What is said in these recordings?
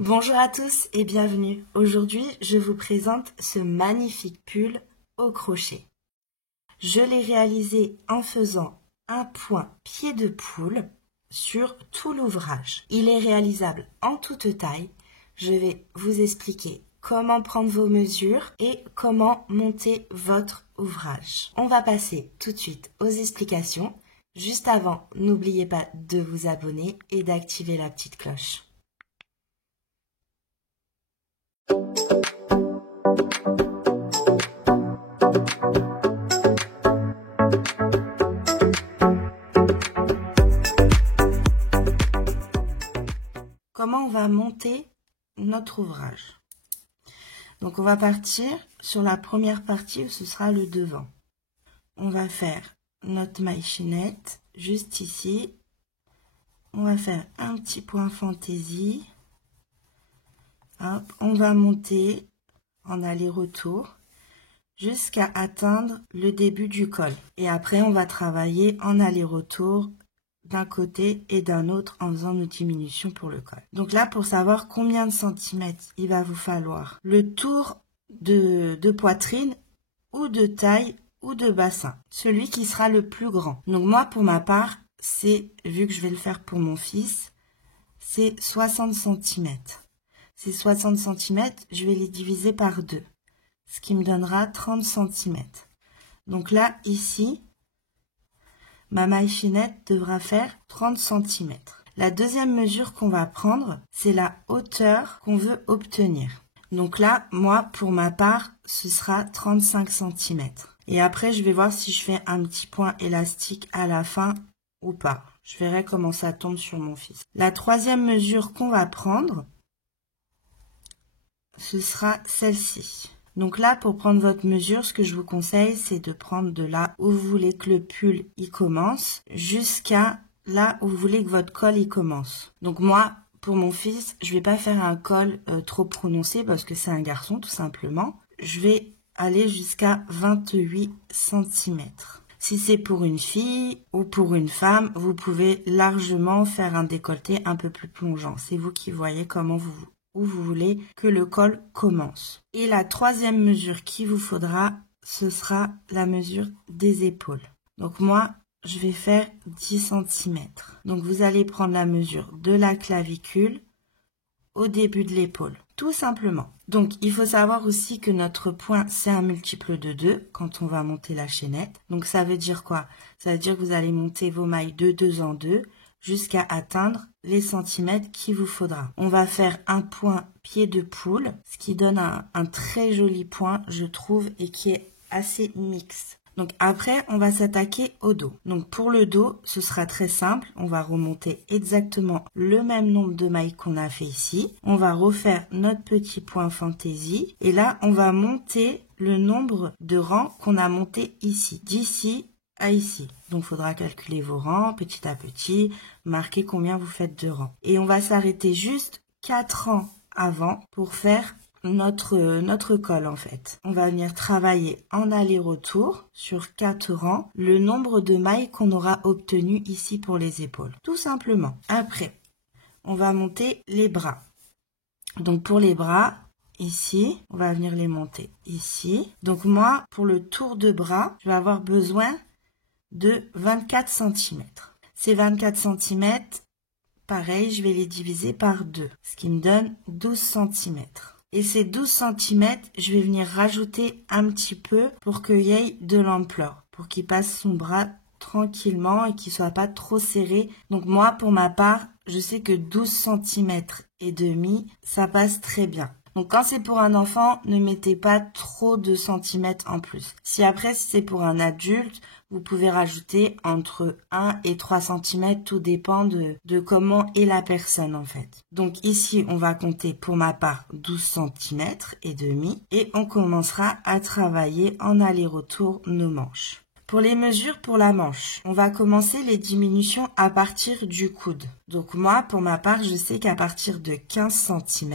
Bonjour à tous et bienvenue. Aujourd'hui, je vous présente ce magnifique pull au crochet. Je l'ai réalisé en faisant un point pied de poule sur tout l'ouvrage. Il est réalisable en toute taille. Je vais vous expliquer comment prendre vos mesures et comment monter votre ouvrage. On va passer tout de suite aux explications. Juste avant, n'oubliez pas de vous abonner et d'activer la petite cloche. Comment on va monter notre ouvrage? Donc on va partir sur la première partie où ce sera le devant. On va faire notre maille chaînette juste ici. On va faire un petit point fantaisie. Hop, on va monter en aller-retour jusqu'à atteindre le début du col. Et après on va travailler en aller-retour d'un côté et d'un autre en faisant nos diminutions pour le col. Donc là, pour savoir combien de centimètres il va vous falloir, le tour de poitrine ou de taille ou de bassin, celui qui sera le plus grand. Donc moi, pour ma part, c'est, vu que je vais le faire pour mon fils, c'est 60 cm. Ces 60 cm, je vais les diviser par 2, ce qui me donnera 30 cm. Donc là, ici, ma maille chaînette devra faire 30 cm. La deuxième mesure qu'on va prendre, c'est la hauteur qu'on veut obtenir. Donc là, moi, pour ma part, ce sera 35 cm. Et après, je vais voir si je fais un petit point élastique à la fin ou pas. Je verrai comment ça tombe sur mon fils. La troisième mesure qu'on va prendre, ce sera celle-ci. Donc là, pour prendre votre mesure, ce que je vous conseille, c'est de prendre de là où vous voulez que le pull y commence jusqu'à là où vous voulez que votre col y commence. Donc moi, pour mon fils, je vais pas faire un col trop prononcé parce que c'est un garçon tout simplement. Je vais aller jusqu'à 28 cm. Si c'est pour une fille ou pour une femme, vous pouvez largement faire un décolleté un peu plus plongeant. C'est vous qui voyez comment où vous voulez que le col commence. Et la troisième mesure qu'il vous faudra, ce sera la mesure des épaules. Donc moi, je vais faire 10 cm. Donc vous allez prendre la mesure de la clavicule au début de l'épaule, tout simplement. Donc il faut savoir aussi que notre point, c'est un multiple de 2 quand on va monter la chaînette. Donc ça veut dire quoi? Ça veut dire que vous allez monter vos mailles de 2 en 2 jusqu'à atteindre les centimètres qu'il vous faudra. On va faire un point pied de poule, ce qui donne un très joli point, je trouve, et qui est assez mixte. Donc après, on va s'attaquer au dos. Donc pour le dos, ce sera très simple. On va remonter exactement le même nombre de mailles qu'on a fait ici. On va refaire notre petit point fantaisie. Et là, on va monter le nombre de rangs qu'on a monté ici. D'ici à ici. Donc, il faudra calculer vos rangs petit à petit, marquer combien vous faites de rangs. Et on va s'arrêter juste 4 rangs avant pour faire notre col en fait. On va venir travailler en aller-retour sur 4 rangs le nombre de mailles qu'on aura obtenu ici pour les épaules. Tout simplement. Après, on va monter les bras. Donc, pour les bras, ici, on va venir les monter ici. Donc, moi, pour le tour de bras, je vais avoir besoin de 24 cm. Ces 24 cm, pareil, je vais les diviser par 2, ce qui me donne 12 cm. Et ces 12 cm, je vais venir rajouter un petit peu pour qu'il y ait de l'ampleur, pour qu'il passe son bras tranquillement et qu'il soit pas trop serré. Donc moi, pour ma part, je sais que 12 cm et demi, ça passe très bien. Donc quand c'est pour un enfant, ne mettez pas trop de centimètres en plus. Si c'est pour un adulte, vous pouvez rajouter entre 1 et 3 cm, tout dépend de comment est la personne en fait. Donc ici, on va compter pour ma part 12 cm et demi et on commencera à travailler en aller-retour nos manches. Pour les mesures pour la manche, on va commencer les diminutions à partir du coude. Donc moi, pour ma part, je sais qu'à partir de 15 cm,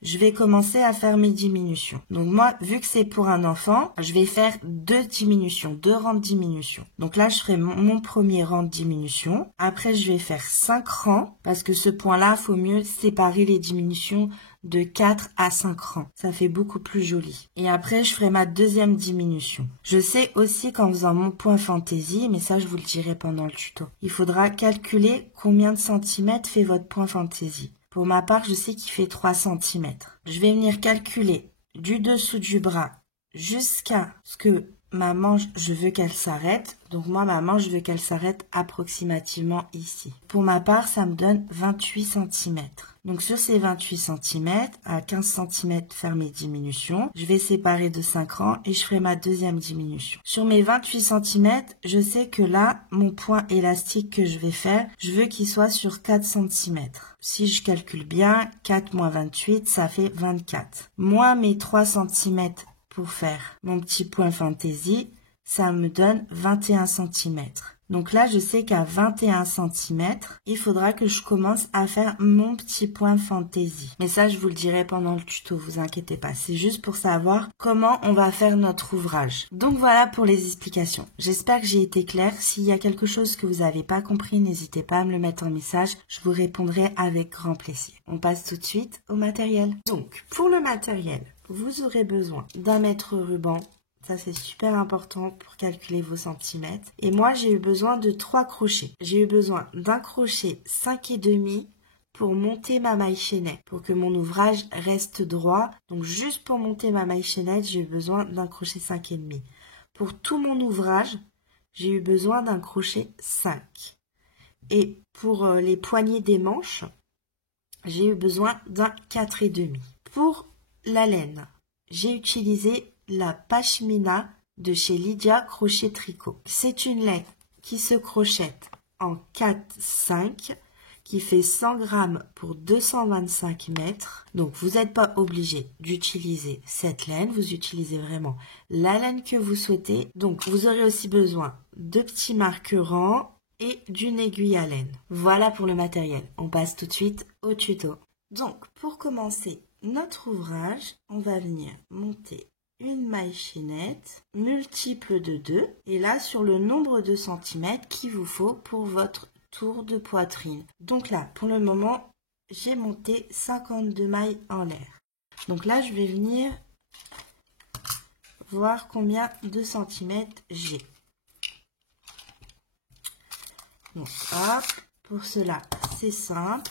je vais commencer à faire mes diminutions. Donc moi, vu que c'est pour un enfant, je vais faire 2 diminutions, 2 rangs de diminution. Donc là, je ferai mon premier rang de diminution. Après, je vais faire 5 rangs parce que ce point-là, il faut mieux séparer les diminutions de 4 à 5 rangs. Ça fait beaucoup plus joli. Et après, je ferai ma deuxième diminution. Je sais aussi qu'en faisant mon point fantaisie, mais ça, je vous le dirai pendant le tuto, il faudra calculer combien de centimètres fait votre point fantaisie. Pour ma part, je sais qu'il fait 3 cm. Je vais venir calculer du dessous du bras jusqu'à ce que ma manche, je veux qu'elle s'arrête. Donc moi, ma manche, je veux qu'elle s'arrête approximativement ici. Pour ma part, ça me donne 28 cm. Donc sur ces 28 cm, à 15 cm, faire mes diminutions. Je vais séparer de 5 rangs et je ferai ma deuxième diminution. Sur mes 28 cm, je sais que là, mon point élastique que je vais faire, je veux qu'il soit sur 4 cm. Si je calcule bien, 4 moins 28, ça fait 24. Moins mes 3 cm pour faire mon petit point fantaisie, ça me donne 21 cm. Donc là, je sais qu'à 21 cm, il faudra que je commence à faire mon petit point fantaisie. Mais ça, je vous le dirai pendant le tuto, vous inquiétez pas. C'est juste pour savoir comment on va faire notre ouvrage. Donc voilà pour les explications. J'espère que j'ai été claire. S'il y a quelque chose que vous n'avez pas compris, n'hésitez pas à me le mettre en message. Je vous répondrai avec grand plaisir. On passe tout de suite au matériel. Donc, pour le matériel, vous aurez besoin d'un mètre ruban. Ça, c'est super important pour calculer vos centimètres. Et moi, j'ai eu besoin de 3 crochets. J'ai eu besoin d'un crochet 5,5 pour monter ma maille chaînette, pour que mon ouvrage reste droit. Donc, juste pour monter ma maille chaînette, j'ai eu besoin d'un crochet 5,5. Pour tout mon ouvrage, j'ai eu besoin d'un crochet 5. Et pour les poignées des manches, j'ai eu besoin d'un 4,5. Pour la laine, j'ai utilisé la pashmina de chez Lydia Crochet Tricot. C'est une laine qui se crochette en 4-5, qui fait 100 grammes pour 225 mètres. Donc, vous n'êtes pas obligé d'utiliser cette laine. Vous utilisez vraiment la laine que vous souhaitez. Donc, vous aurez aussi besoin de petits marquerants et d'une aiguille à laine. Voilà pour le matériel. On passe tout de suite au tuto. Donc, pour commencer notre ouvrage, on va venir monter une maille chaînette multiple de 2 et là sur le nombre de centimètres qu'il vous faut pour votre tour de poitrine. Donc là, pour le moment, j'ai monté 52 mailles en l'air. Donc là, je vais venir voir combien de centimètres j'ai. Donc hop, pour cela, c'est simple.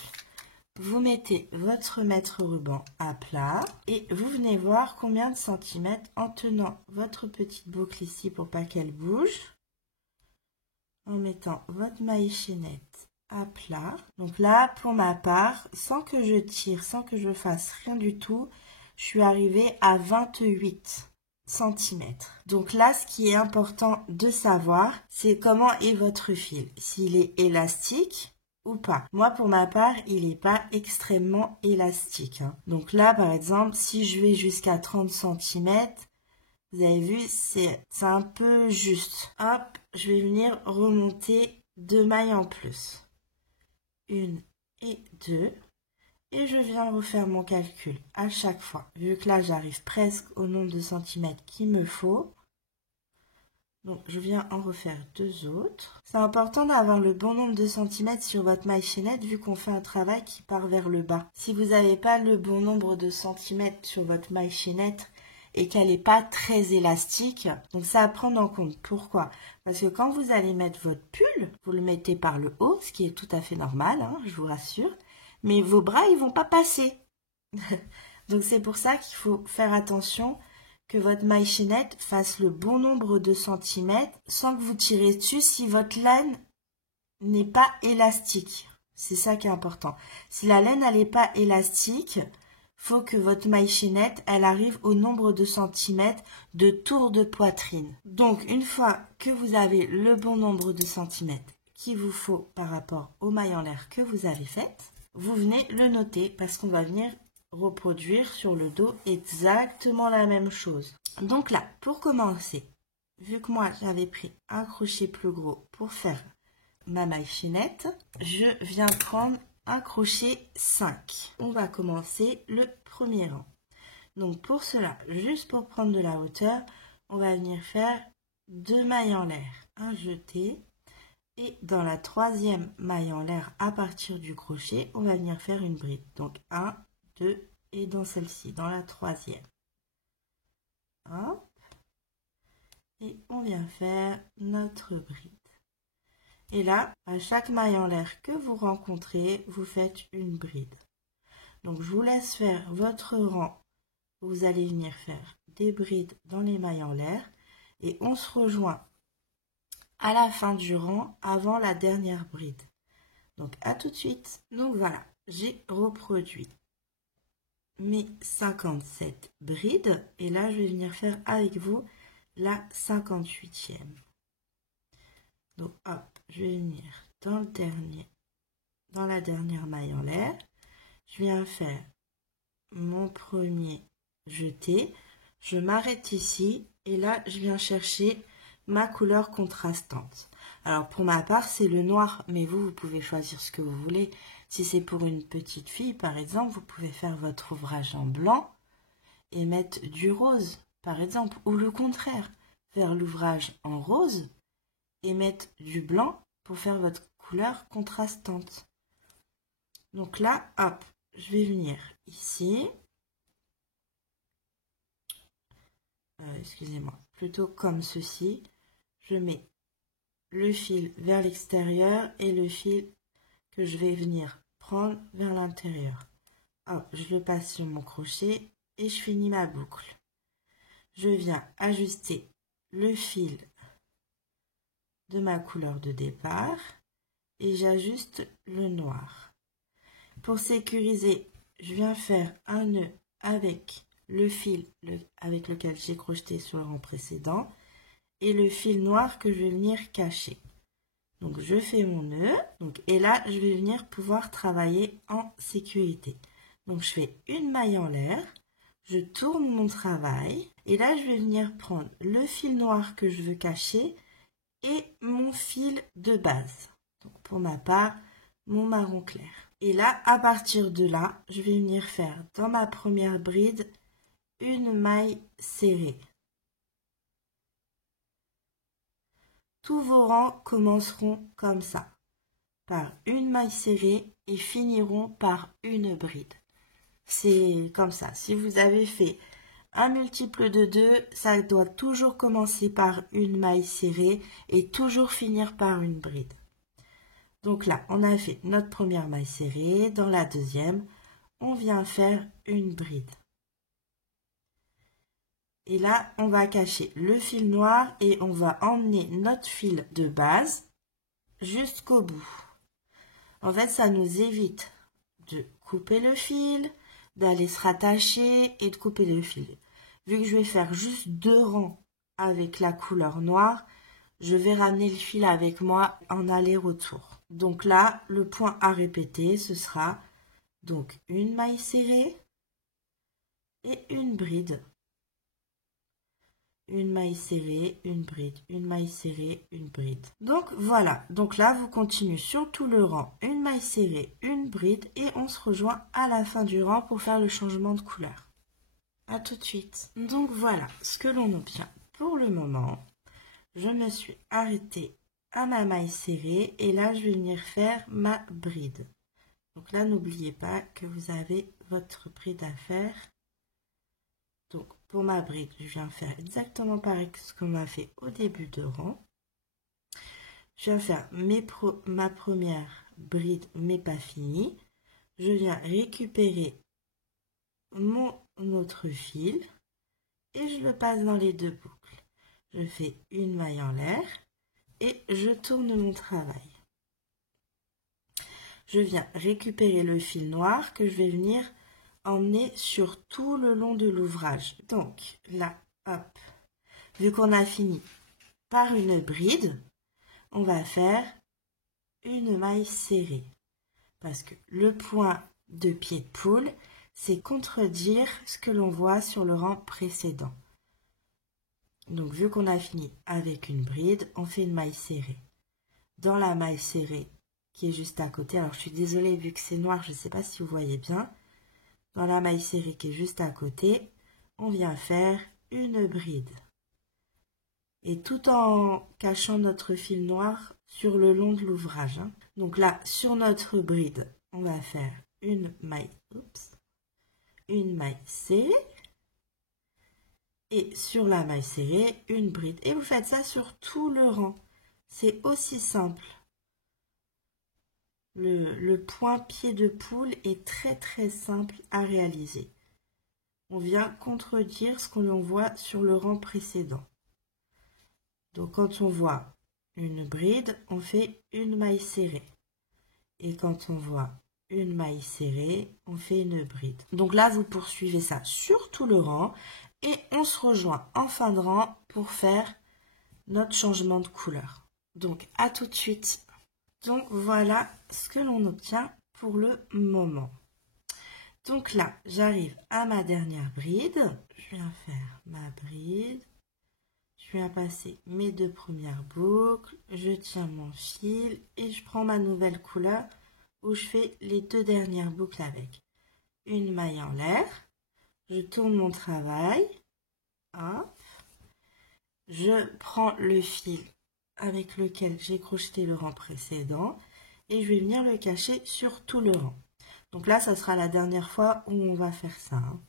Vous mettez votre mètre ruban à plat et vous venez voir combien de centimètres en tenant votre petite boucle ici pour pas qu'elle bouge. En mettant votre maille chaînette à plat. Donc là, pour ma part, sans que je tire, sans que je fasse rien du tout, je suis arrivée à 28 cm. Donc là, ce qui est important de savoir, c'est comment est votre fil. S'il est élastique ou pas. Moi, pour ma part, il n'est pas extrêmement élastique. Donc là, par exemple, si je vais jusqu'à 30 cm, vous avez vu, c'est un peu juste. Hop, je vais venir remonter 2 mailles en plus. 1 et 2. Et je viens refaire mon calcul à chaque fois. Vu que là, j'arrive presque au nombre de centimètres qu'il me faut. Donc, je viens en refaire 2 autres. C'est important d'avoir le bon nombre de centimètres sur votre maille chaînette vu qu'on fait un travail qui part vers le bas. Si vous n'avez pas le bon nombre de centimètres sur votre maille chaînette et qu'elle n'est pas très élastique, donc ça à prendre en compte. Pourquoi? Parce que quand vous allez mettre votre pull, vous le mettez par le haut, ce qui est tout à fait normal, hein, je vous rassure, mais vos bras, ils vont pas passer. Donc, c'est pour ça qu'il faut faire attention que votre maille chaînette fasse le bon nombre de centimètres sans que vous tirez dessus si votre laine n'est pas élastique. C'est ça qui est important. Si la laine n'est pas élastique, faut que votre maille chaînette, elle arrive au nombre de centimètres de tour de poitrine. Donc, une fois que vous avez le bon nombre de centimètres qu'il vous faut par rapport aux mailles en l'air que vous avez faites, vous venez le noter parce qu'on va venir reproduire sur le dos exactement la même chose. Donc là, pour commencer, vu que moi j'avais pris un crochet plus gros pour faire ma maille finette, je viens prendre un crochet 5. On va commencer le premier rang. Donc pour cela, juste pour prendre de la hauteur, on va venir faire 2 mailles en l'air, un jeté, et dans la troisième maille en l'air à partir du crochet, on va venir faire une bride. Donc 1, 2 et dans celle-ci, dans la troisième. Hop. Et on vient faire notre bride. Et là, à chaque maille en l'air que vous rencontrez, vous faites une bride. Donc je vous laisse faire votre rang. Vous allez venir faire des brides dans les mailles en l'air et on se rejoint à la fin du rang avant la dernière bride. Donc à tout de suite. Donc voilà, j'ai reproduit mes 57 brides et là je vais venir faire avec vous la 58e. Donc hop, je vais venir dans la dernière maille en l'air. Je viens faire mon premier jeté, je m'arrête ici et là je viens chercher ma couleur contrastante. Alors pour ma part c'est le noir, mais vous pouvez choisir ce que vous voulez. Si c'est pour une petite fille par exemple, vous pouvez faire votre ouvrage en blanc et mettre du rose par exemple, ou le contraire, faire l'ouvrage en rose et mettre du blanc pour faire votre couleur contrastante. Donc là, hop, je vais venir ici. Excusez-moi, plutôt comme ceci. Je mets le fil vers l'extérieur et le fil que je vais venir prendre vers l'intérieur. Hop, je le passe sur mon crochet et je finis ma boucle. Je viens ajuster le fil de ma couleur de départ et j'ajuste le noir. Pour sécuriser, je viens faire un nœud avec le fil avec lequel j'ai crocheté sur le rang précédent et le fil noir que je vais venir cacher. Donc je fais mon nœud et là je vais venir pouvoir travailler en sécurité. Donc je fais une maille en l'air, je tourne mon travail et là je vais venir prendre le fil noir que je veux cacher et mon fil de base. Donc pour ma part, mon marron clair. Et là, à partir de là, je vais venir faire dans ma première bride une maille serrée. Tous vos rangs commenceront comme ça, par une maille serrée et finiront par une bride. C'est comme ça. Si vous avez fait un multiple de 2, ça doit toujours commencer par une maille serrée et toujours finir par une bride. Donc là, on a fait notre première maille serrée. Dans la deuxième, on vient faire une bride. Et là, on va cacher le fil noir et on va emmener notre fil de base jusqu'au bout. En fait, ça nous évite de couper le fil, d'aller se rattacher et de couper le fil. Vu que je vais faire juste 2 rangs avec la couleur noire, je vais ramener le fil avec moi en aller-retour. Donc là, le point à répéter, ce sera donc une maille serrée et une bride. Une maille serrée, une bride, une maille serrée, une bride. Donc voilà, donc là vous continuez sur tout le rang, une maille serrée, une bride et on se rejoint à la fin du rang pour faire le changement de couleur. À tout de suite. Donc voilà ce que l'on obtient pour le moment. Je me suis arrêtée à ma maille serrée et là je vais venir faire ma bride. Donc là n'oubliez pas que vous avez votre bride à faire. Donc pour ma bride, je viens faire exactement pareil que ce qu'on m'a fait au début de rang. Je viens faire ma première bride mais pas finie. Je viens récupérer mon autre fil et je le passe dans les 2 boucles. Je fais une maille en l'air et je tourne mon travail. Je viens récupérer le fil noir que je vais venir emmener sur tout le long de l'ouvrage. Donc là, hop, vu qu'on a fini par une bride, on va faire une maille serrée. Parce que le point de pied de poule, c'est contredire ce que l'on voit sur le rang précédent. Donc, vu qu'on a fini avec une bride, on fait une maille serrée. Dans la maille serrée qui est juste à côté, alors je suis désolée vu que c'est noir, je ne sais pas si vous voyez bien. Dans la maille serrée qui est juste à côté, on vient faire une bride. Et tout en cachant notre fil noir sur le long de l'ouvrage. Hein. Donc là, sur notre bride, on va faire une maille serrée. Et sur la maille serrée, une bride. Et vous faites ça sur tout le rang. C'est aussi simple. Le point pied de poule est très simple à réaliser. On vient contredire ce que l'on voit sur le rang précédent. Donc quand on voit une bride, on fait une maille serrée. Et quand on voit une maille serrée, on fait une bride. Donc là, vous poursuivez ça sur tout le rang. Et on se rejoint en fin de rang pour faire notre changement de couleur. Donc, à tout de suite. Donc, voilà ce que l'on obtient pour le moment. Donc là, j'arrive à ma dernière bride. Je viens faire ma bride. Je viens passer mes 2 premières boucles. Je tiens mon fil et je prends ma nouvelle couleur où je fais les 2 dernières boucles avec. Une maille en l'air. Je tourne mon travail. Hop. Je prends le fil avec lequel j'ai crocheté le rang précédent et je vais venir le cacher sur tout le rang. Donc là, ça sera la dernière fois où on va faire ça. Hein.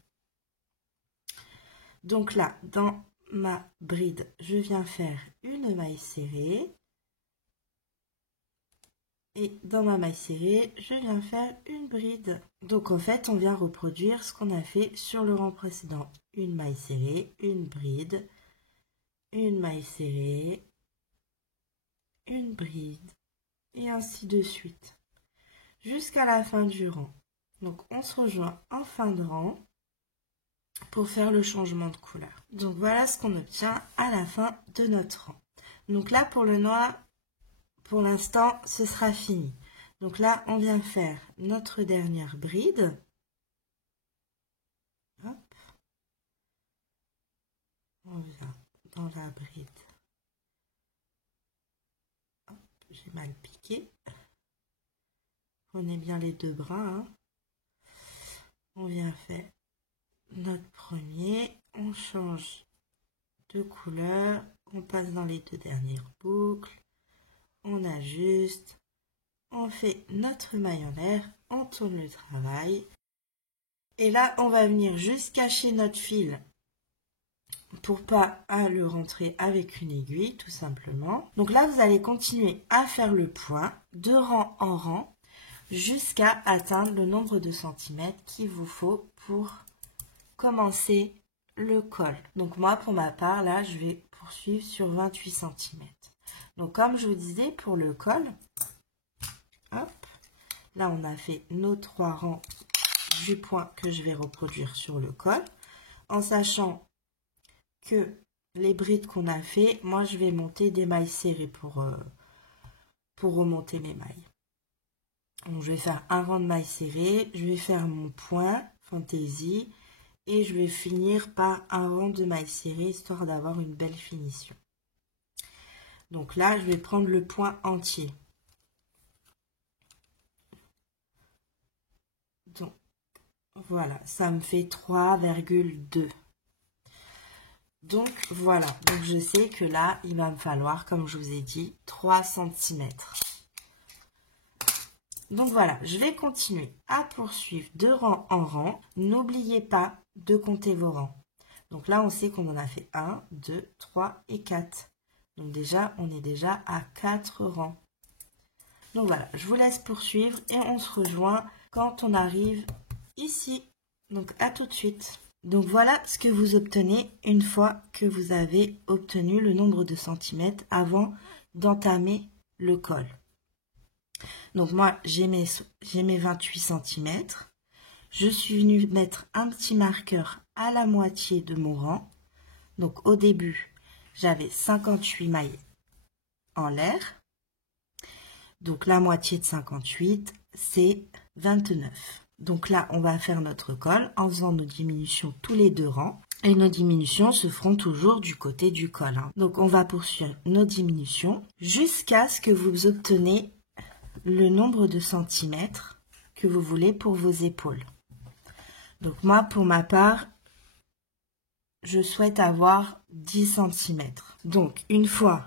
Donc là, dans ma bride, je viens faire une maille serrée. Et dans ma maille serrée, je viens faire une bride. Donc en fait, on vient reproduire ce qu'on a fait sur le rang précédent. Une maille serrée, une bride, une maille serrée, une bride, et ainsi de suite. Jusqu'à la fin du rang. Donc on se rejoint en fin de rang pour faire le changement de couleur. Donc voilà ce qu'on obtient à la fin de notre rang. Donc là pour le noir, pour l'instant, ce sera fini. Donc là, on vient faire notre dernière bride. Hop. On vient dans la bride. J'ai mal piqué. Prenez bien les 2 brins. Hein. On vient faire notre premier. On change de couleur. On passe dans les 2 dernières boucles. On ajuste. On fait notre maille en l'air, on tourne le travail. Et là, on va venir juste cacher notre fil pour pas le rentrer avec une aiguille, tout simplement. Donc là, vous allez continuer à faire le point de rang en rang jusqu'à atteindre le nombre de centimètres qu'il vous faut pour commencer le col. Donc moi, pour ma part, là, je vais poursuivre sur 28 cm. Donc comme je vous disais, pour le col, hop, là on a fait nos 3 rangs du point que je vais reproduire sur le col, en sachant que les brides qu'on a fait, moi je vais monter des mailles serrées pour remonter mes mailles. Donc je vais faire un rang de mailles serrées, je vais faire mon point fantaisie et je vais finir par un rang de mailles serrées histoire d'avoir une belle finition. Donc là je vais prendre le point entier. Donc voilà, ça me fait 3,2. Donc voilà, donc je sais que là, il va me falloir, comme je vous ai dit, 3 cm. Donc voilà, je vais continuer à poursuivre de rang en rang. N'oubliez pas de compter vos rangs. Donc là, on sait qu'on en a fait 1, 2, 3 et 4. Donc déjà, on est déjà à 4 rangs. Donc voilà, je vous laisse poursuivre et on se rejoint quand on arrive ici. Donc à tout de suite. Donc voilà ce que vous obtenez une fois que vous avez obtenu le nombre de centimètres avant d'entamer le col. Donc moi j'ai mes 28 cm. Je suis venue mettre un petit marqueur à la moitié de mon rang. Donc au début j'avais 58 mailles en l'air. Donc la moitié de 58 c'est 29. Donc là, on va faire notre col en faisant nos diminutions tous les 2 rangs. Et nos diminutions se feront toujours du côté du col. Donc on va poursuivre nos diminutions jusqu'à ce que vous obtenez le nombre de centimètres que vous voulez pour vos épaules. Donc moi, pour ma part, je souhaite avoir 10 cm. Donc une fois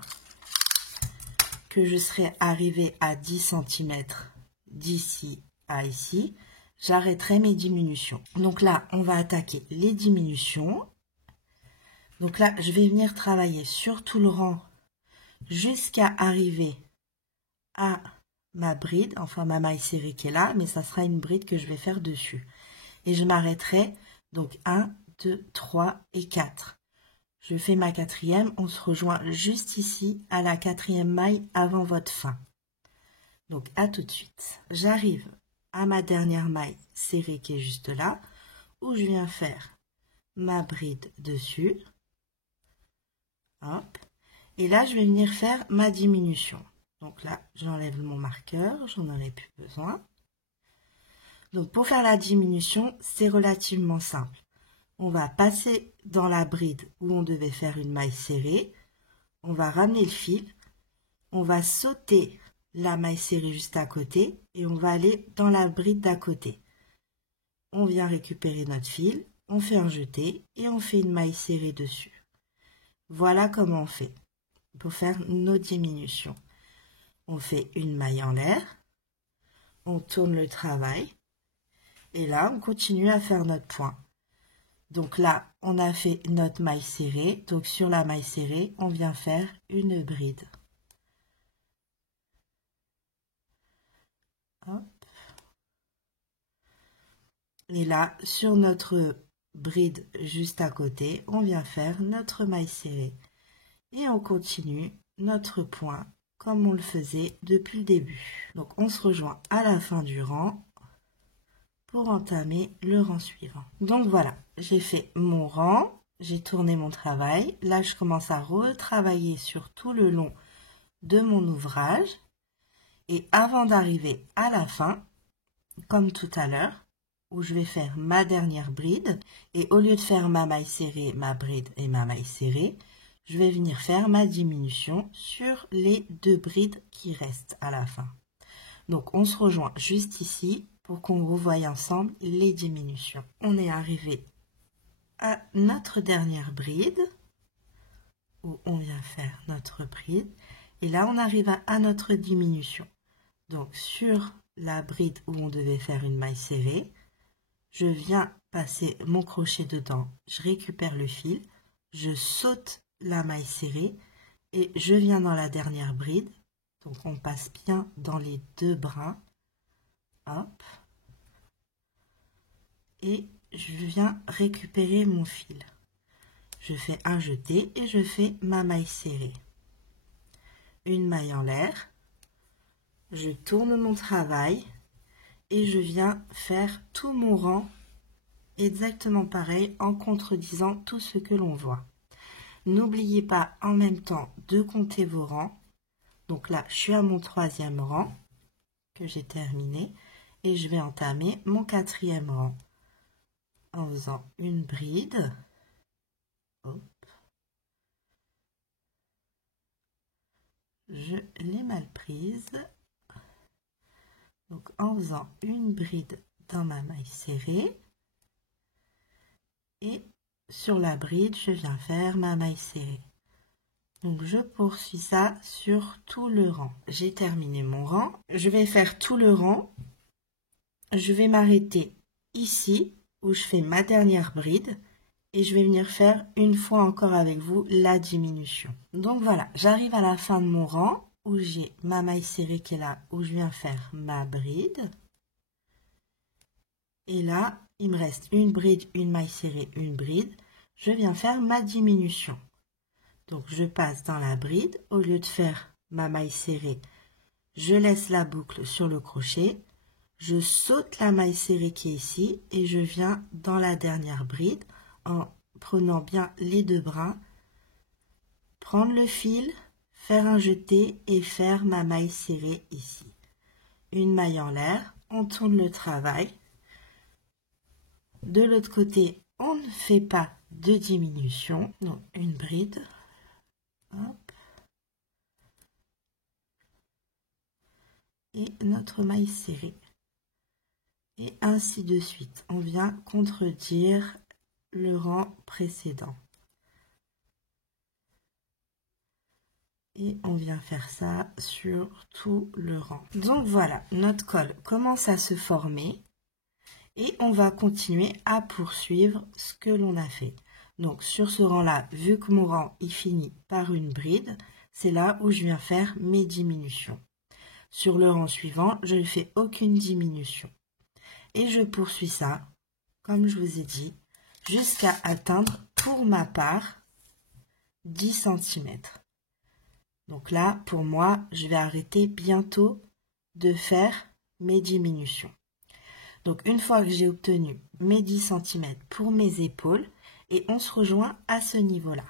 que je serai arrivée à 10 cm d'ici à ici, j'arrêterai mes diminutions. Donc là, on va attaquer les diminutions. Donc là, je vais venir travailler sur tout le rang jusqu'à arriver à ma bride, enfin ma maille serrée qui est là, mais ça sera une bride que je vais faire dessus. Et je m'arrêterai donc 1, 2, 3 et 4. Je fais ma quatrième, on se rejoint juste ici à la quatrième maille avant votre fin. Donc à tout de suite. J'arrive à ma dernière maille serrée qui est juste là, où je viens faire ma bride dessus. Hop. Et là, je vais venir faire ma diminution. Donc là, j'enlève mon marqueur, j'en aurai plus besoin. Donc pour faire la diminution, c'est relativement simple. On va passer dans la bride où on devait faire une maille serrée. On va ramener le fil. On va sauter la maille serrée juste à côté et on va aller dans la bride d'à côté. On vient récupérer notre fil, on fait un jeté et on fait une maille serrée dessus. Voilà comment on fait pour faire nos diminutions. On fait une maille en l'air, on tourne le travail et là on continue à faire notre point. Donc là, on a fait notre maille serrée. Donc sur la maille serrée, on vient faire une bride. Hop. Et là, sur notre bride juste à côté, on vient faire notre maille serrée. Et on continue notre point comme on le faisait depuis le début. Donc on se rejoint à la fin du rang pour entamer le rang suivant. Donc voilà, j'ai fait mon rang, j'ai tourné mon travail. Là, je commence à retravailler sur tout le long de mon ouvrage. Et avant d'arriver à la fin, comme tout à l'heure, où je vais faire ma dernière bride, et au lieu de faire ma maille serrée, ma bride et ma maille serrée, je vais venir faire ma diminution sur les 2 brides qui restent à la fin. Donc on se rejoint juste ici pour qu'on revoie ensemble les diminutions. On est arrivé à notre dernière bride, où on vient faire notre bride, et là on arrive à notre diminution. Donc sur la bride où on devait faire une maille serrée, je viens passer mon crochet dedans, je récupère le fil, je saute la maille serrée et je viens dans la dernière bride. Donc on passe bien dans les 2 brins. Hop. Et je viens récupérer mon fil. Je fais un jeté et je fais ma maille serrée. Une maille en l'air. Je tourne mon travail et je viens faire tout mon rang exactement pareil en contredisant tout ce que l'on voit. N'oubliez pas en même temps de compter vos rangs. Donc là, je suis à mon 3e rang que j'ai terminé et je vais entamer mon 4e rang en faisant une bride. Hop. Je l'ai mal prise. Donc en faisant une bride dans ma maille serrée et sur la bride, je viens faire ma maille serrée. Donc je poursuis ça sur tout le rang. J'ai terminé mon rang. Je vais faire tout le rang. Je vais m'arrêter ici où je fais ma dernière bride et je vais venir faire une fois encore avec vous la diminution. Donc voilà, j'arrive à la fin de mon rang où j'ai ma maille serrée qui est là, où je viens faire ma bride. Et là, il me reste une bride, une maille serrée, une bride. Je viens faire ma diminution. Donc je passe dans la bride, au lieu de faire ma maille serrée, je laisse la boucle sur le crochet, je saute la maille serrée qui est ici et je viens dans la dernière bride en prenant bien les 2 brins, prendre le fil, faire un jeté et faire ma maille serrée ici. Une maille en l'air, on tourne le travail. De l'autre côté, on ne fait pas de diminution, donc une bride, hop, et notre maille serrée, et ainsi de suite. On vient contredire le rang précédent. Et on vient faire ça sur tout le rang. Donc voilà, notre col commence à se former et on va continuer à poursuivre ce que l'on a fait. Donc sur ce rang-là, vu que mon rang il finit par une bride, c'est là où je viens faire mes diminutions. Sur le rang suivant, je ne fais aucune diminution. Et je poursuis ça, comme je vous ai dit, jusqu'à atteindre, pour ma part, 10 cm. Donc là, pour moi, je vais arrêter bientôt de faire mes diminutions. Donc une fois que j'ai obtenu mes 10 cm pour mes épaules, et on se rejoint à ce niveau-là.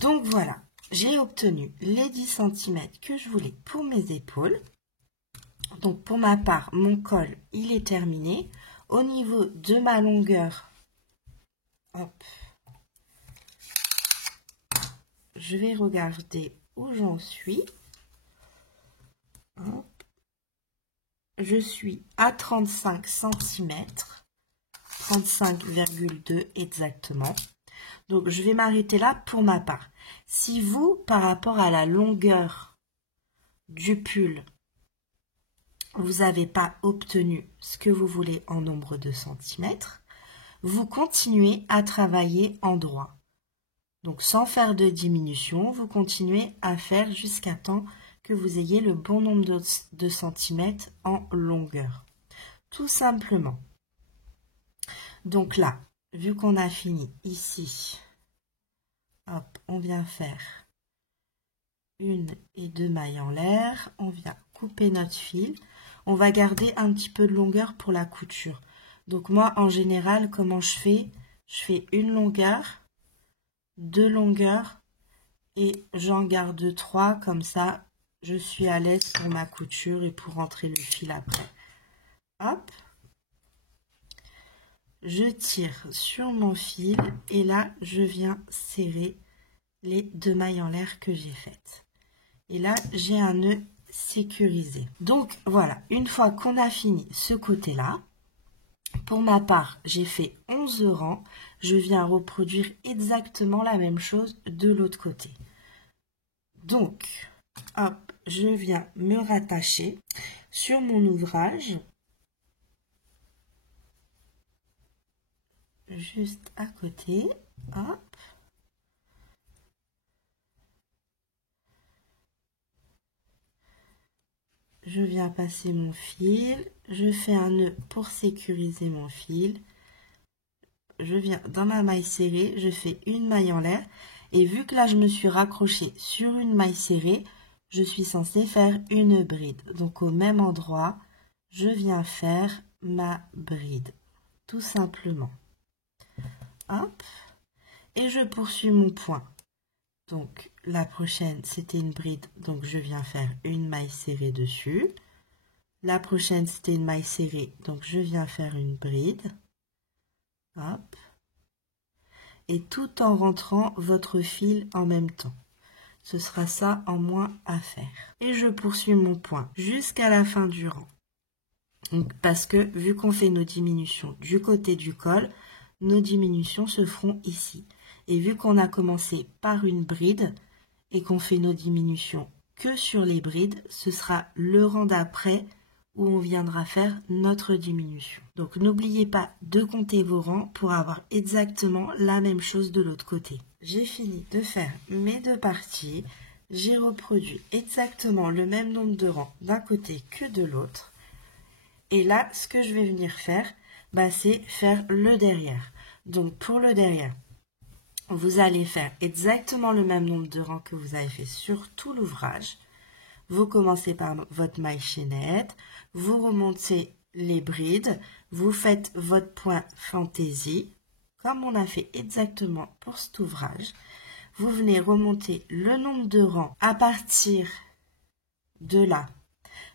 Donc voilà, j'ai obtenu les 10 cm que je voulais pour mes épaules. Donc pour ma part, mon col, il est terminé. Au niveau de ma longueur, hop, je vais regarder où j'en suis. Hop. Je suis à 35 cm, 35,2 exactement. Donc je vais m'arrêter là pour ma part. Si vous, par rapport à la longueur du pull, vous n'avez pas obtenu ce que vous voulez en nombre de centimètres, vous continuez à travailler en droit. Donc sans faire de diminution, vous continuez à faire jusqu'à temps que vous ayez le bon nombre de centimètres en longueur. Tout simplement. Donc là, vu qu'on a fini ici, hop, on vient faire 1 et 2 mailles en l'air, on vient couper notre fil. On va garder un petit peu de longueur pour la couture. Donc moi, en général, comment je fais? Je fais une longueur, 2 longueurs et j'en garde 3. Comme ça, je suis à l'aise pour ma couture et pour rentrer le fil après. Hop. Je tire sur mon fil et là, je viens serrer les 2 mailles en l'air que j'ai faites. Et là, j'ai un nœud sécurisé. Donc voilà, une fois qu'on a fini ce côté-là, pour ma part, j'ai fait 11 rangs. Je viens reproduire exactement la même chose de l'autre côté. Donc, hop, je viens me rattacher sur mon ouvrage, juste à côté, hop. Je viens passer mon fil, je fais un nœud pour sécuriser mon fil. Je viens dans ma maille serrée, je fais une maille en l'air. Et vu que là, je me suis raccrochée sur une maille serrée, je suis censée faire une bride. Donc, au même endroit, je viens faire ma bride. Tout simplement. Hop. Et je poursuis mon point. Donc, la prochaine, c'était une bride. Donc, je viens faire une maille serrée dessus. La prochaine, c'était une maille serrée. Donc, je viens faire une bride. Hop. Et tout en rentrant votre fil en même temps. Ce sera ça en moins à faire. Et je poursuis mon point jusqu'à la fin du rang. Donc, parce que vu qu'on fait nos diminutions du côté du col, nos diminutions se feront ici. Et vu qu'on a commencé par une bride et qu'on fait nos diminutions que sur les brides, ce sera le rang d'après où on viendra faire notre diminution. Donc n'oubliez pas de compter vos rangs pour avoir exactement la même chose de l'autre côté. J'ai fini de faire mes 2 parties. J'ai reproduit exactement le même nombre de rangs d'un côté que de l'autre. Et là, ce que je vais venir faire, c'est faire le derrière. Donc pour le derrière, vous allez faire exactement le même nombre de rangs que vous avez fait sur tout l'ouvrage. Vous commencez par votre maille chaînette, vous remontez les brides, vous faites votre point fantaisie, comme on a fait exactement pour cet ouvrage. Vous venez remonter le nombre de rangs à partir de là.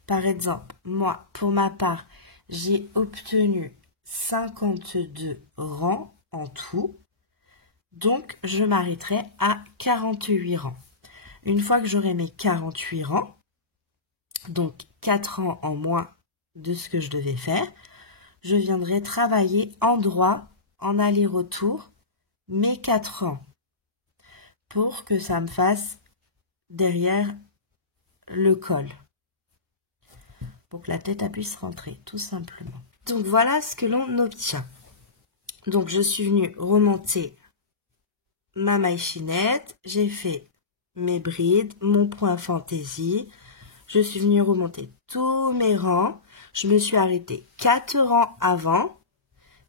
Par exemple, moi, pour ma part, j'ai obtenu 52 rangs en tout. Donc, je m'arrêterai à 48 rangs. Une fois que j'aurai mes 48 rangs, donc 4 rangs en moins de ce que je devais faire, je viendrai travailler en droit, en aller-retour, mes 4 rangs pour que ça me fasse derrière le col. Pour que la tête puisse rentrer, tout simplement. Donc, voilà ce que l'on obtient. Donc, je suis venue remonter ma maille chaînette, j'ai fait mes brides, mon point fantaisie, je suis venue remonter tous mes rangs, je me suis arrêtée 4 rangs avant,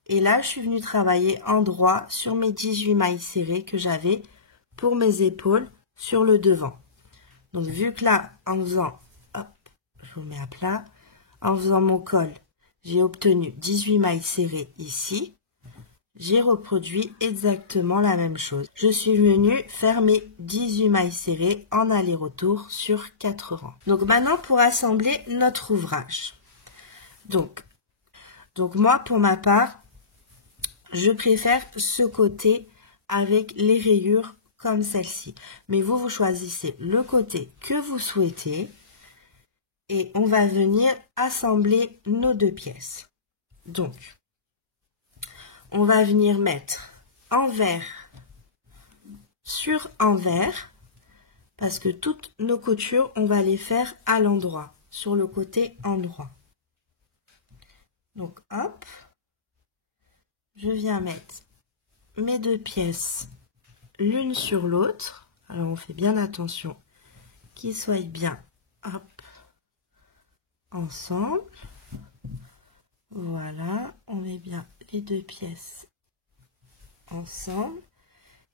et là je suis venue travailler en droit sur mes 18 mailles serrées que j'avais pour mes épaules sur le devant. Donc vu que là, en faisant, hop, je vous mets à plat, en faisant mon col, j'ai obtenu 18 mailles serrées ici, j'ai reproduit exactement la même chose. Je suis venue faire mes 18 mailles serrées en aller-retour sur 4 rangs. Donc maintenant pour assembler notre ouvrage. Donc moi pour ma part, je préfère ce côté avec les rayures comme celle-ci. Mais vous choisissez le côté que vous souhaitez et on va venir assembler nos deux pièces. Donc, on va venir mettre envers sur envers parce que toutes nos coutures, on va les faire à l'endroit, sur le côté endroit. Donc, hop, je viens mettre mes deux pièces l'une sur l'autre. Alors, on fait bien attention qu'ils soient bien, hop, ensemble. Voilà, on met bien les deux pièces ensemble.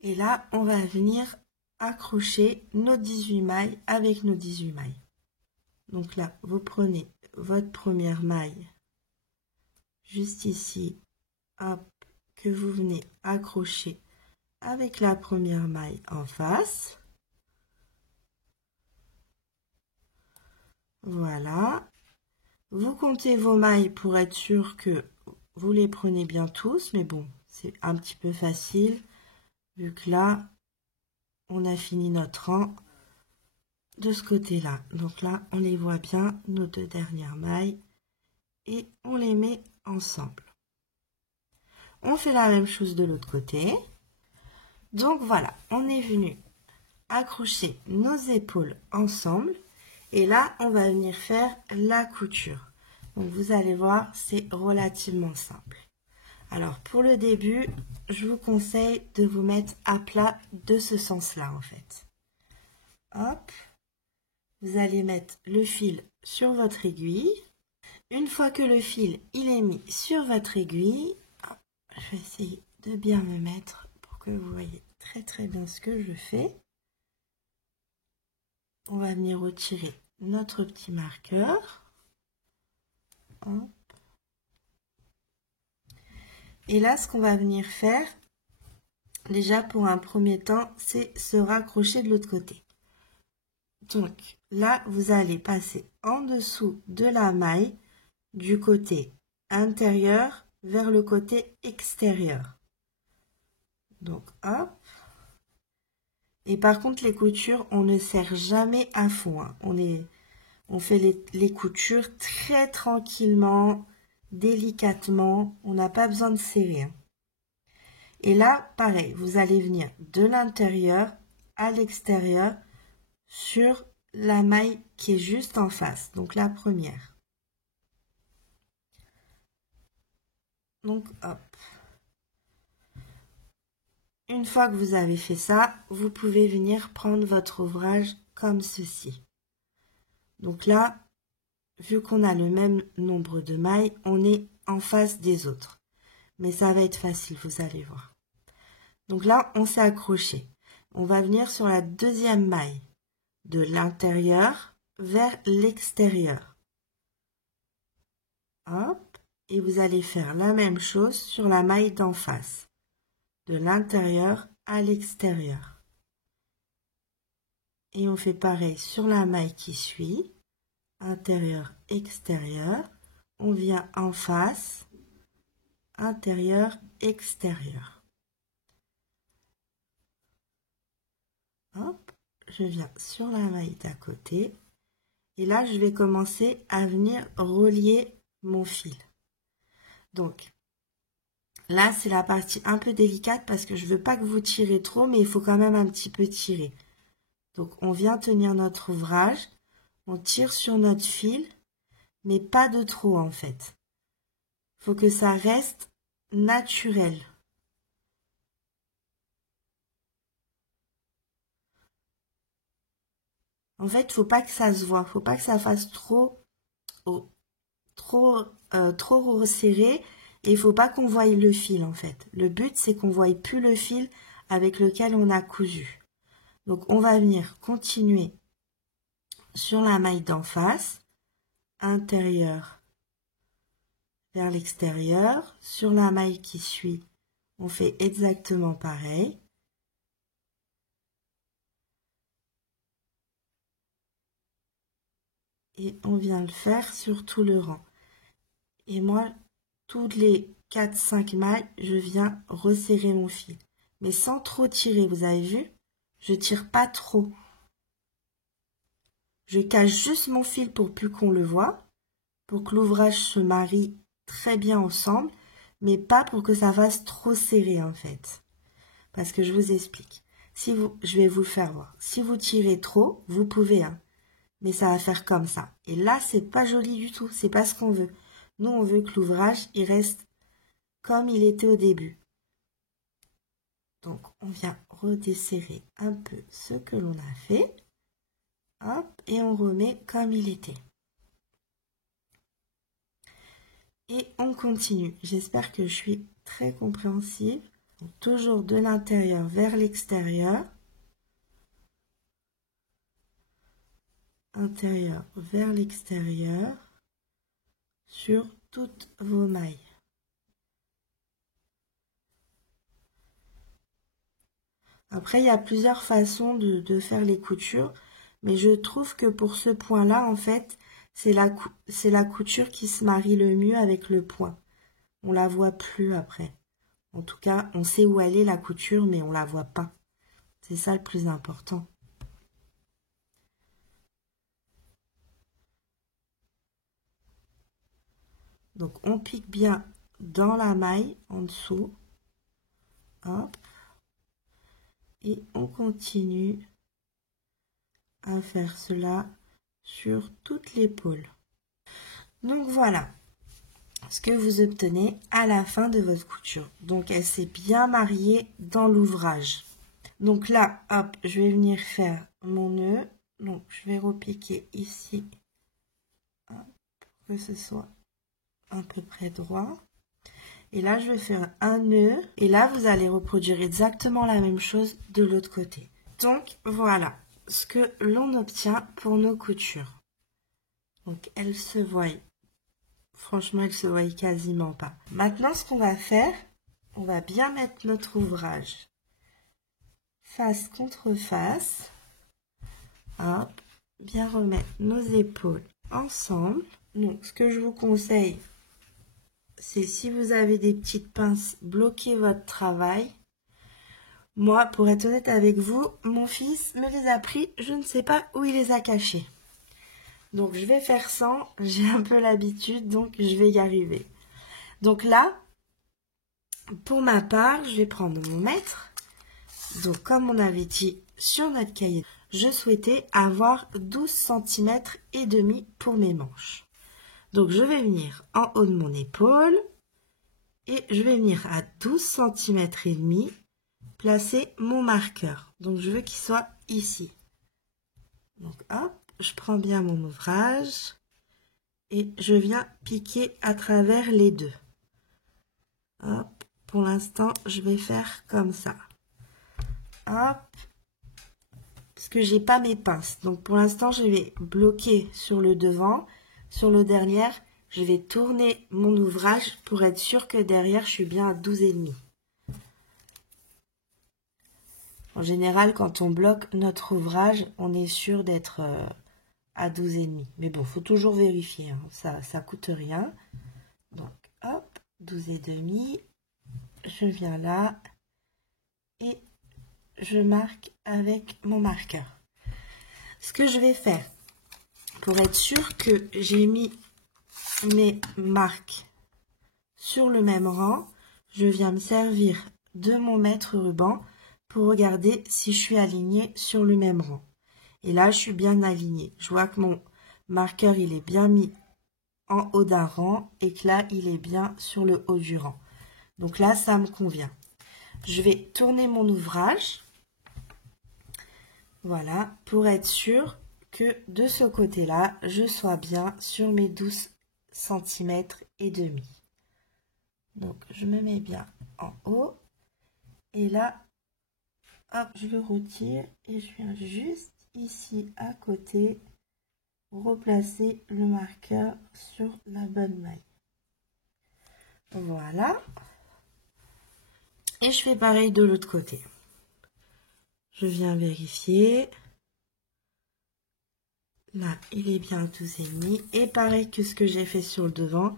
Et là, on va venir accrocher nos 18 mailles avec nos 18 mailles. Donc là, vous prenez votre première maille juste ici, hop, que vous venez accrocher avec la première maille en face. Voilà. Vous comptez vos mailles pour être sûr que vous les prenez bien tous, mais bon, c'est un petit peu facile, vu que là, on a fini notre rang de ce côté-là. Donc là, on les voit bien, nos deux dernières mailles, et on les met ensemble. On fait la même chose de l'autre côté. Donc voilà, on est venu accrocher nos épaules ensemble, et là, on va venir faire la couture. Donc vous allez voir, c'est relativement simple. Alors pour le début, je vous conseille de vous mettre à plat de ce sens-là en fait. Hop, vous allez mettre le fil sur votre aiguille. Une fois que le fil il est mis sur votre aiguille, je vais essayer de bien me mettre pour que vous voyez très bien ce que je fais. On va venir retirer notre petit marqueur. Hop. Et là, ce qu'on va venir faire, déjà pour un premier temps, c'est se raccrocher de l'autre côté. Donc là, vous allez passer en dessous de la maille du côté intérieur vers le côté extérieur. Donc hop. Et par contre, les coutures, on ne serre jamais à fond. Hein. On fait les coutures très tranquillement, délicatement. On n'a pas besoin de serrer. Hein. Et là, pareil, vous allez venir de l'intérieur à l'extérieur sur la maille qui est juste en face. Donc la première. Donc hop. Une fois que vous avez fait ça, vous pouvez venir prendre votre ouvrage comme ceci. Donc là, vu qu'on a le même nombre de mailles, on est en face des autres. Mais ça va être facile, vous allez voir. Donc là, on s'est accroché. On va venir sur la deuxième maille, de l'intérieur vers l'extérieur. Hop, et vous allez faire la même chose sur la maille d'en face. De l'intérieur à l'extérieur. Et on fait pareil sur la maille qui suit, intérieur, extérieur. On vient en face, intérieur, extérieur. Hop, je viens sur la maille d'à côté. Et là, je vais commencer à venir relier mon fil. Donc, là, c'est la partie un peu délicate parce que je ne veux pas que vous tirez trop, mais il faut quand même un petit peu tirer. Donc, on vient tenir notre ouvrage, on tire sur notre fil, mais pas de trop en fait. Il faut que ça reste naturel. En fait, il ne faut pas que ça se voit, il ne faut pas que ça fasse trop resserré. Et il ne faut pas qu'on voie le fil en fait. Le but, c'est qu'on ne voie plus le fil avec lequel on a cousu. Donc, on va venir continuer sur la maille d'en face, intérieur vers l'extérieur. Sur la maille qui suit, on fait exactement pareil. Et on vient le faire sur tout le rang. Et moi, toutes les 4-5 mailles, je viens resserrer mon fil. Mais sans trop tirer, vous avez vu? Je tire pas trop. Je cache juste mon fil pour plus qu'on le voit, pour que l'ouvrage se marie très bien ensemble, mais pas pour que ça fasse trop serré en fait. Parce que je vous explique. Je vais vous le faire voir. Si vous tirez trop, vous pouvez, hein, mais ça va faire comme ça. Et là, c'est pas joli du tout. C'est pas ce qu'on veut. Nous, on veut que l'ouvrage, il reste comme il était au début. Donc, on vient redesserrer un peu ce que l'on a fait. Hop, et on remet comme il était. Et on continue. J'espère que je suis très compréhensive. Donc, toujours de l'intérieur vers l'extérieur. Intérieur vers l'extérieur. Sur toutes vos mailles. Après, il y a plusieurs façons de faire les coutures. Mais je trouve que pour ce point-là, en fait, c'est la couture qui se marie le mieux avec le point. On la voit plus après. En tout cas, on sait où elle est la couture, mais on la voit pas. C'est ça le plus important. Donc, on pique bien dans la maille en dessous. Hop. Et on continue à faire cela sur toute l'épaule. Donc voilà ce que vous obtenez à la fin de votre couture. Donc elle s'est bien mariée dans l'ouvrage. Donc là, hop, je vais venir faire mon nœud. Donc je vais repiquer ici pour que ce soit à peu près droit. Et là, je vais faire un nœud. Et là, vous allez reproduire exactement la même chose de l'autre côté. Donc voilà ce que l'on obtient pour nos coutures. Donc elles se voient. Franchement, elles se voient quasiment pas. Maintenant, ce qu'on va faire, on va bien mettre notre ouvrage face contre face. Hop, bien remettre nos épaules ensemble. Donc, ce que je vous conseille, c'est si vous avez des petites pinces, bloquez votre travail. Moi, pour être honnête avec vous, mon fils me les a pris, je ne sais pas où il les a cachés. Donc, je vais faire sans, j'ai un peu l'habitude, donc je vais y arriver. Donc là, pour ma part, je vais prendre mon mètre. Donc, comme on avait dit sur notre cahier, je souhaitais avoir 12 cm et demi pour mes manches. Donc, je vais venir en haut de mon épaule et je vais venir à 12 cm et demi placer mon marqueur. Donc, je veux qu'il soit ici. Donc, hop, je prends bien mon ouvrage et je viens piquer à travers les deux. Hop, pour l'instant, je vais faire comme ça. Hop, parce que j'ai pas mes pinces. Donc, pour l'instant, je vais bloquer sur le devant. Sur le derrière, je vais tourner mon ouvrage pour être sûr que derrière, je suis bien à 12,5. En général, quand on bloque notre ouvrage, on est sûr d'être à 12,5. Mais bon, faut toujours vérifier, hein. Ça coûte rien. Donc, hop, 12,5. Je viens là et je marque avec mon marqueur. Ce que je vais faire, pour être sûr que j'ai mis mes marques sur le même rang, je viens me servir de mon mètre ruban pour regarder si je suis alignée sur le même rang. Et là, je suis bien alignée. Je vois que mon marqueur, il est bien mis en haut d'un rang et que là, il est bien sur le haut du rang. Donc là, ça me convient. Je vais tourner mon ouvrage. Voilà, pour être sûr que de ce côté-là, je sois bien sur mes 12 cm et demi. Donc, je me mets bien en haut. Et là, hop, je le retire et je viens juste ici à côté replacer le marqueur sur la bonne maille. Voilà. Et je fais pareil de l'autre côté. Je viens vérifier. Là, il est bien à 12,5. Et pareil que ce que j'ai fait sur le devant,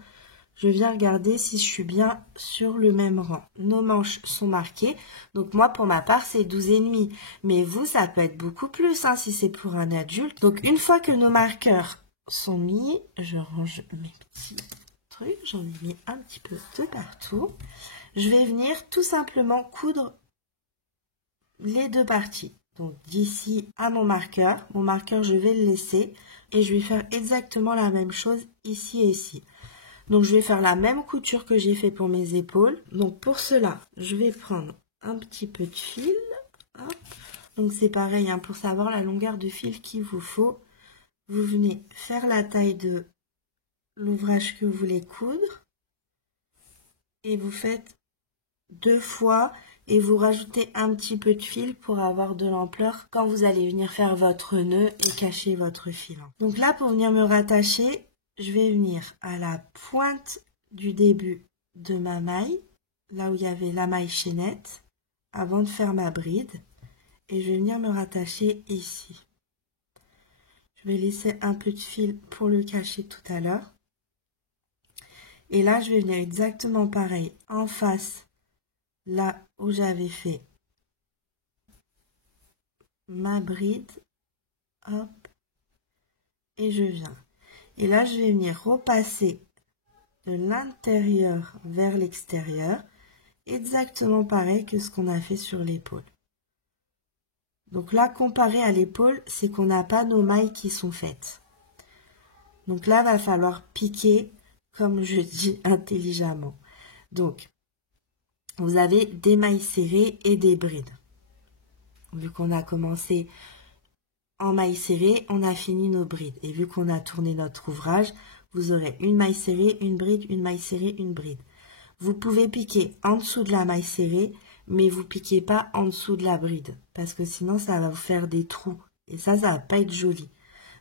je viens regarder si je suis bien sur le même rang. Nos manches sont marquées. Donc moi, pour ma part, c'est 12,5. Mais vous, ça peut être beaucoup plus hein, si c'est pour un adulte. Donc une fois que nos marqueurs sont mis, je range mes petits trucs. J'en ai mis un petit peu de partout. Je vais venir tout simplement coudre les deux parties. Donc d'ici à mon marqueur, je vais le laisser et je vais faire exactement la même chose ici et ici. Donc je vais faire la même couture que j'ai fait pour mes épaules. Donc pour cela, je vais prendre un petit peu de fil. Hop. Donc c'est pareil, hein, pour savoir la longueur de fil qu'il vous faut. Vous venez faire la taille de l'ouvrage que vous voulez coudre. Et vous faites 2 fois et vous rajoutez un petit peu de fil pour avoir de l'ampleur quand vous allez venir faire votre nœud et cacher votre fil. Donc là, pour venir me rattacher, je vais venir à la pointe du début de ma maille, là où il y avait la maille chaînette, avant de faire ma bride, et je vais venir me rattacher ici. Je vais laisser un peu de fil pour le cacher tout à l'heure. Et là, je vais venir exactement pareil, en face, là où j'avais fait ma bride, hop, et je viens. Et là, je vais venir repasser de l'intérieur vers l'extérieur, exactement pareil que ce qu'on a fait sur l'épaule. Donc là, comparé à l'épaule, c'est qu'on n'a pas nos mailles qui sont faites. Donc là, va falloir piquer, comme je dis intelligemment. Donc, vous avez des mailles serrées et des brides. Vu qu'on a commencé en maille serrée, on a fini nos brides. Et vu qu'on a tourné notre ouvrage, vous aurez une maille serrée, une bride, une maille serrée, une bride. Vous pouvez piquer en dessous de la maille serrée, mais vous piquez pas en dessous de la bride. Parce que sinon, ça va vous faire des trous. Et ça va pas être joli.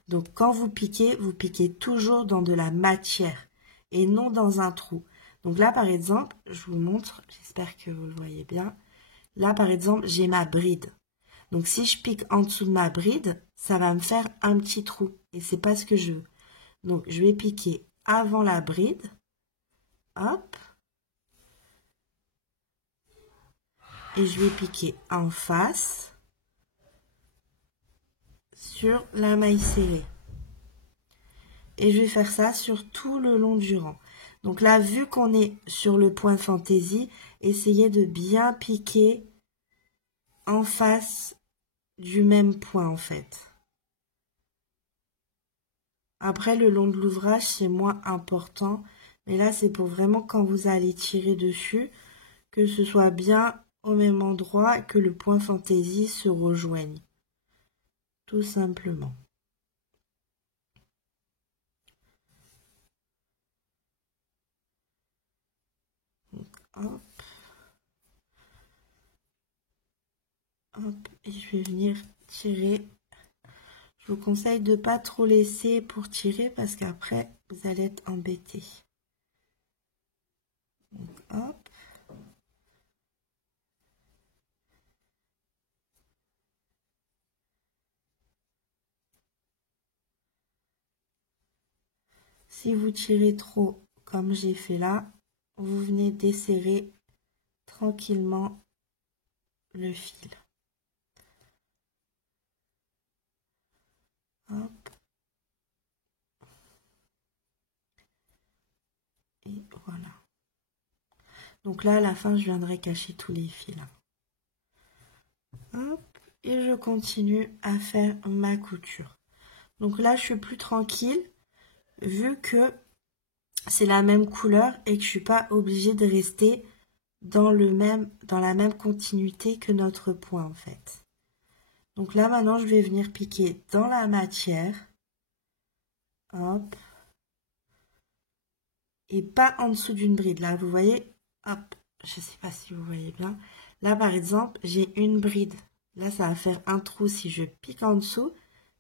Donc, quand vous piquez toujours dans de la matière et non dans un trou. Donc là, par exemple, je vous montre, j'espère que vous le voyez bien. Là, par exemple, j'ai ma bride. Donc, si je pique en dessous de ma bride, ça va me faire un petit trou. Et c'est pas ce que je veux. Donc, je vais piquer avant la bride. Hop. Et je vais piquer en face sur la maille serrée. Et je vais faire ça sur tout le long du rang. Donc là, vu qu'on est sur le point fantaisie, essayez de bien piquer en face du même point en fait. Après, le long de l'ouvrage, c'est moins important. Mais là, c'est pour vraiment quand vous allez tirer dessus, que ce soit bien au même endroit, que le point fantaisie se rejoigne. Tout simplement. Donc, hop. Hop. Et je vais venir tirer. Je vous conseille de ne pas trop laisser pour tirer parce qu'après, vous allez être embêté. Donc, hop. Si vous tirez trop, comme j'ai fait là, vous venez desserrer tranquillement le fil. Hop. Et voilà. Donc là, à la fin, je viendrai cacher tous les fils. Hop. Et je continue à faire ma couture. Donc là, je suis plus tranquille, vu que c'est la même couleur et que je suis pas obligée de rester dans la même continuité que notre point, en fait. Donc là, maintenant, je vais venir piquer dans la matière. Hop. Et pas en dessous d'une bride. Là, vous voyez, hop, je sais pas si vous voyez bien. Là, par exemple, j'ai une bride. Là, ça va faire un trou. Si je pique en dessous,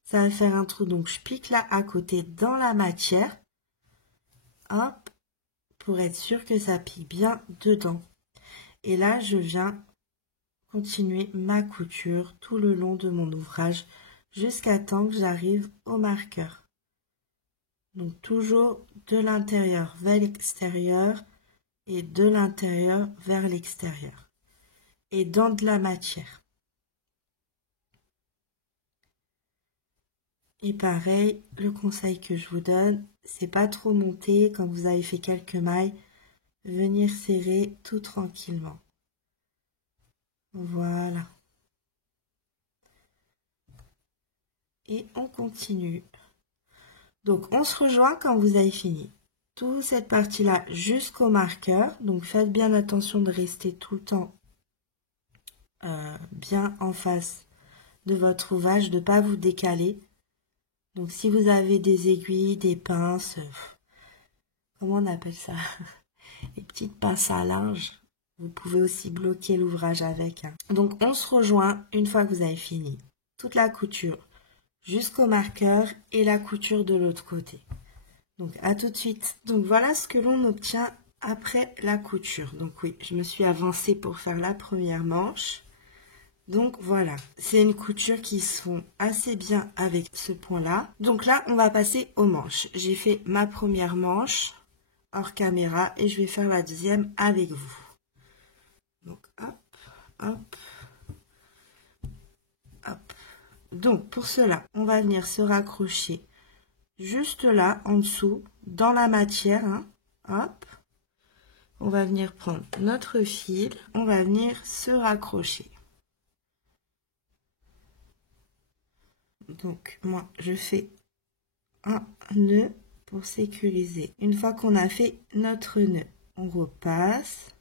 ça va faire un trou. Donc, je pique là à côté dans la matière. Hop, pour être sûr que ça pique bien dedans. Et là, je viens continuer ma couture tout le long de mon ouvrage jusqu'à temps que j'arrive au marqueur. Donc, toujours de l'intérieur vers l'extérieur et de l'intérieur vers l'extérieur. Et dans de la matière. Et pareil, le conseil que je vous donne, c'est pas trop monter quand vous avez fait quelques mailles, venir serrer tout tranquillement. Voilà. Et on continue. Donc on se rejoint quand vous avez fini toute cette partie-là jusqu'au marqueur. Donc faites bien attention de rester tout le temps bien en face de votre ouvrage, de ne pas vous décaler. Donc si vous avez des aiguilles, des pinces, comment on appelle ça? Les petites pinces à linge, vous pouvez aussi bloquer l'ouvrage avec. Donc on se rejoint une fois que vous avez fini toute la couture jusqu'au marqueur et la couture de l'autre côté. Donc à tout de suite. Donc voilà ce que l'on obtient après la couture. Donc oui, je me suis avancée pour faire la première manche. Donc voilà, c'est une couture qui se fond assez bien avec ce point-là. Donc là, on va passer aux manches. J'ai fait ma première manche hors caméra et je vais faire la deuxième avec vous. Donc hop, hop, hop. Donc pour cela, on va venir se raccrocher juste là, en dessous, dans la matière. Hop. On va venir prendre notre fil, on va venir se raccrocher. Donc moi je fais un nœud pour sécuriser. Une fois qu'on a fait notre nœud, on repasse,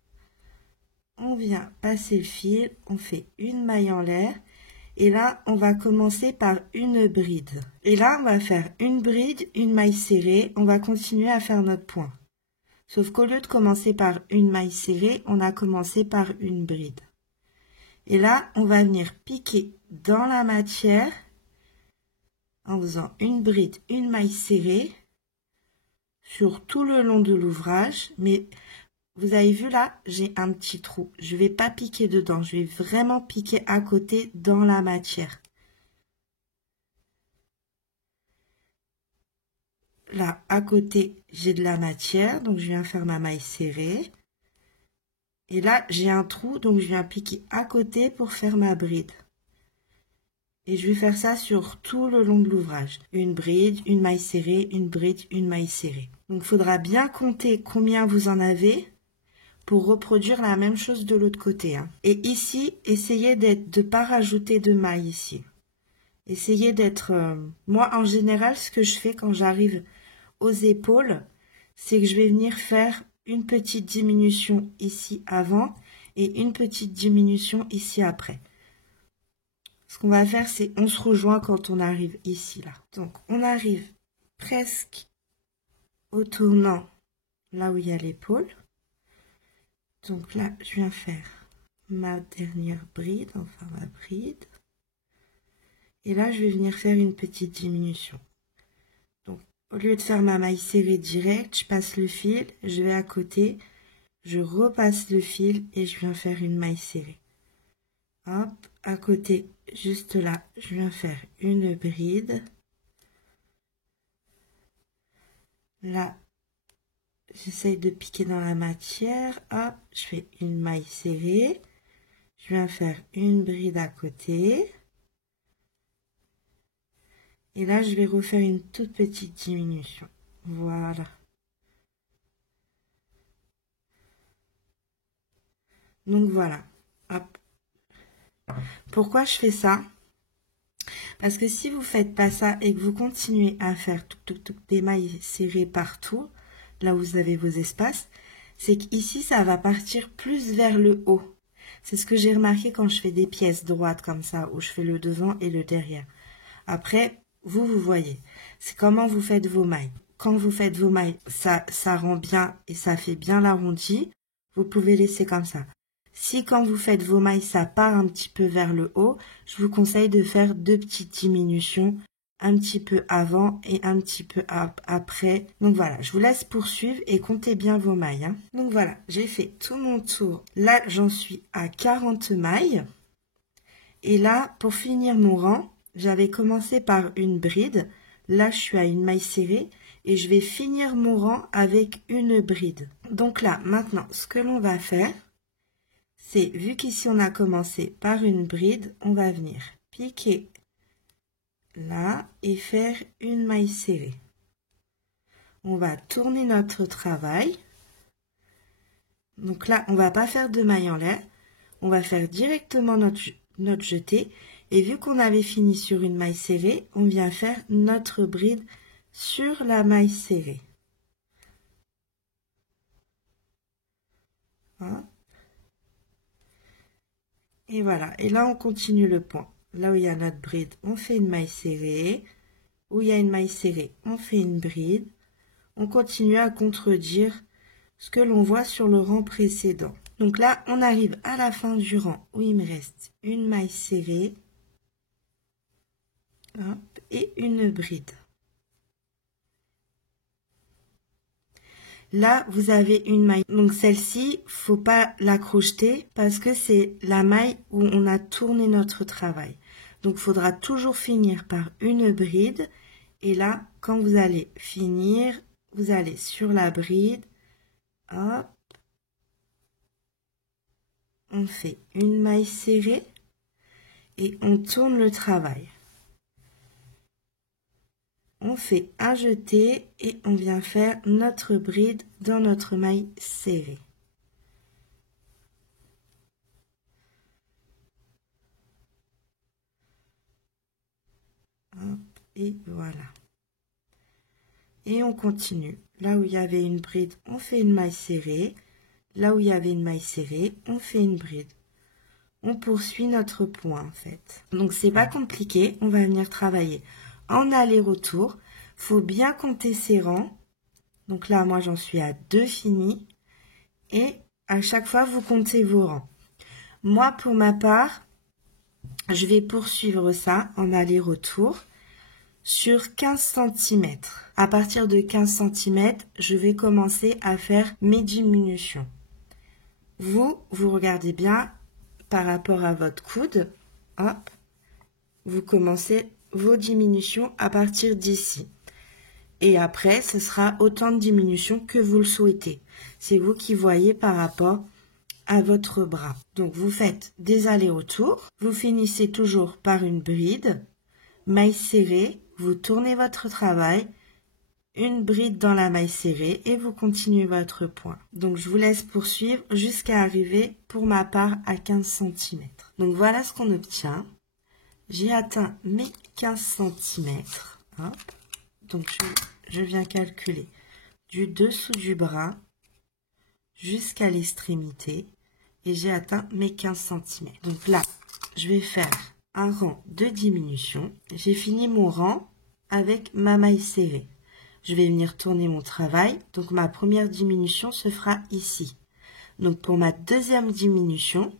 on vient passer le fil, on fait une maille en l'air et là on va commencer par une bride. Et là on va faire une bride, une maille serrée, on va continuer à faire notre point. Sauf qu'au lieu de commencer par une maille serrée, on a commencé par une bride. Et là on va venir piquer dans la matière en faisant une bride, une maille serrée sur tout le long de l'ouvrage. Mais vous avez vu là, j'ai un petit trou. Je ne vais pas piquer dedans, je vais vraiment piquer à côté dans la matière. Là, à côté, j'ai de la matière, donc je viens faire ma maille serrée. Et là, j'ai un trou, donc je viens piquer à côté pour faire ma bride. Et je vais faire ça sur tout le long de l'ouvrage. Une bride, une maille serrée, une bride, une maille serrée. Donc, il faudra bien compter combien vous en avez pour reproduire la même chose de l'autre côté. Et ici, essayez de ne pas rajouter de mailles ici. Essayez d'être... moi, en général, ce que je fais quand j'arrive aux épaules, c'est que je vais venir faire une petite diminution ici avant et une petite diminution ici après. Ce qu'on va faire, c'est on se rejoint quand on arrive ici, là. Donc, on arrive presque au tournant, là où il y a l'épaule. Donc là, je viens faire ma dernière bride, enfin ma bride. Et là, je vais venir faire une petite diminution. Donc, au lieu de faire ma maille serrée directe, je passe le fil, je vais à côté, je repasse le fil et je viens faire une maille serrée. Hop, à côté, juste là, je viens faire une bride. Là, j'essaye de piquer dans la matière. Hop, je fais une maille serrée. Je viens faire une bride à côté. Et là, je vais refaire une toute petite diminution. Voilà. Donc voilà. Hop. Pourquoi je fais ça? Parce que si vous faites pas ça et que vous continuez à faire des mailles serrées partout, là où vous avez vos espaces, c'est qu'ici, ça va partir plus vers le haut. C'est ce que j'ai remarqué quand je fais des pièces droites comme ça, où je fais le devant et le derrière. Après, vous voyez, c'est comment vous faites vos mailles. Quand vous faites vos mailles, ça rend bien et ça fait bien l'arrondi. Vous pouvez laisser comme ça. Si quand vous faites vos mailles, ça part un petit peu vers le haut, je vous conseille de faire 2 petites diminutions, un petit peu avant et un petit peu après. Donc voilà, je vous laisse poursuivre et comptez bien vos mailles. Hein. Donc voilà, j'ai fait tout mon tour. Là, j'en suis à 40 mailles. Et là, pour finir mon rang, j'avais commencé par une bride. Là, je suis à une maille serrée et je vais finir mon rang avec une bride. Donc là, maintenant, ce que l'on va faire, c'est, vu qu'ici on a commencé par une bride, on va venir piquer là et faire une maille serrée. On va tourner notre travail. Donc là, on va pas faire de maille en l'air. On va faire directement notre jeté. Et vu qu'on avait fini sur une maille serrée, on vient faire notre bride sur la maille serrée. Hein? Et voilà. Et là, on continue le point. Là où il y a notre bride, on fait une maille serrée. Où il y a une maille serrée, on fait une bride. On continue à contredire ce que l'on voit sur le rang précédent. Donc là, on arrive à la fin du rang où il me reste une maille serrée. Hop, et une bride. Là, vous avez une maille. Donc celle-ci, faut pas la crocheter parce que c'est la maille où on a tourné notre travail. Donc il faudra toujours finir par une bride. Et là, quand vous allez finir, vous allez sur la bride. Hop. On fait une maille serrée et on tourne le travail. On fait un jeté et on vient faire notre bride dans notre maille serrée. Hop, et voilà. Et on continue. Là où il y avait une bride, on fait une maille serrée. Là où il y avait une maille serrée, on fait une bride. On poursuit notre point en fait. Donc c'est pas compliqué, on va venir travailler en aller-retour. Faut bien compter ses rangs. Donc là, moi, j'en suis à 2 finis. Et à chaque fois, vous comptez vos rangs. Moi, pour ma part, je vais poursuivre ça en aller-retour sur 15 cm. À partir de 15 cm, je vais commencer à faire mes diminutions. Vous regardez bien par rapport à votre coude. Hop, vous commencez vos diminutions à partir d'ici. Et après, ce sera autant de diminutions que vous le souhaitez. C'est vous qui voyez par rapport à votre bras. Donc, vous faites des allers-retours. Vous finissez toujours par une bride, maille serrée. Vous tournez votre travail, une bride dans la maille serrée et vous continuez votre point. Donc, je vous laisse poursuivre jusqu'à arriver, pour ma part, à 15 cm. Donc, voilà ce qu'on obtient. J'ai atteint mes 15 cm. Hop. Donc, je viens calculer du dessous du bras jusqu'à l'extrémité et j'ai atteint mes 15 cm. Donc là, je vais faire un rang de diminution. J'ai fini mon rang avec ma maille serrée. Je vais venir tourner mon travail. Donc, ma première diminution se fera ici. Donc, pour ma deuxième diminution,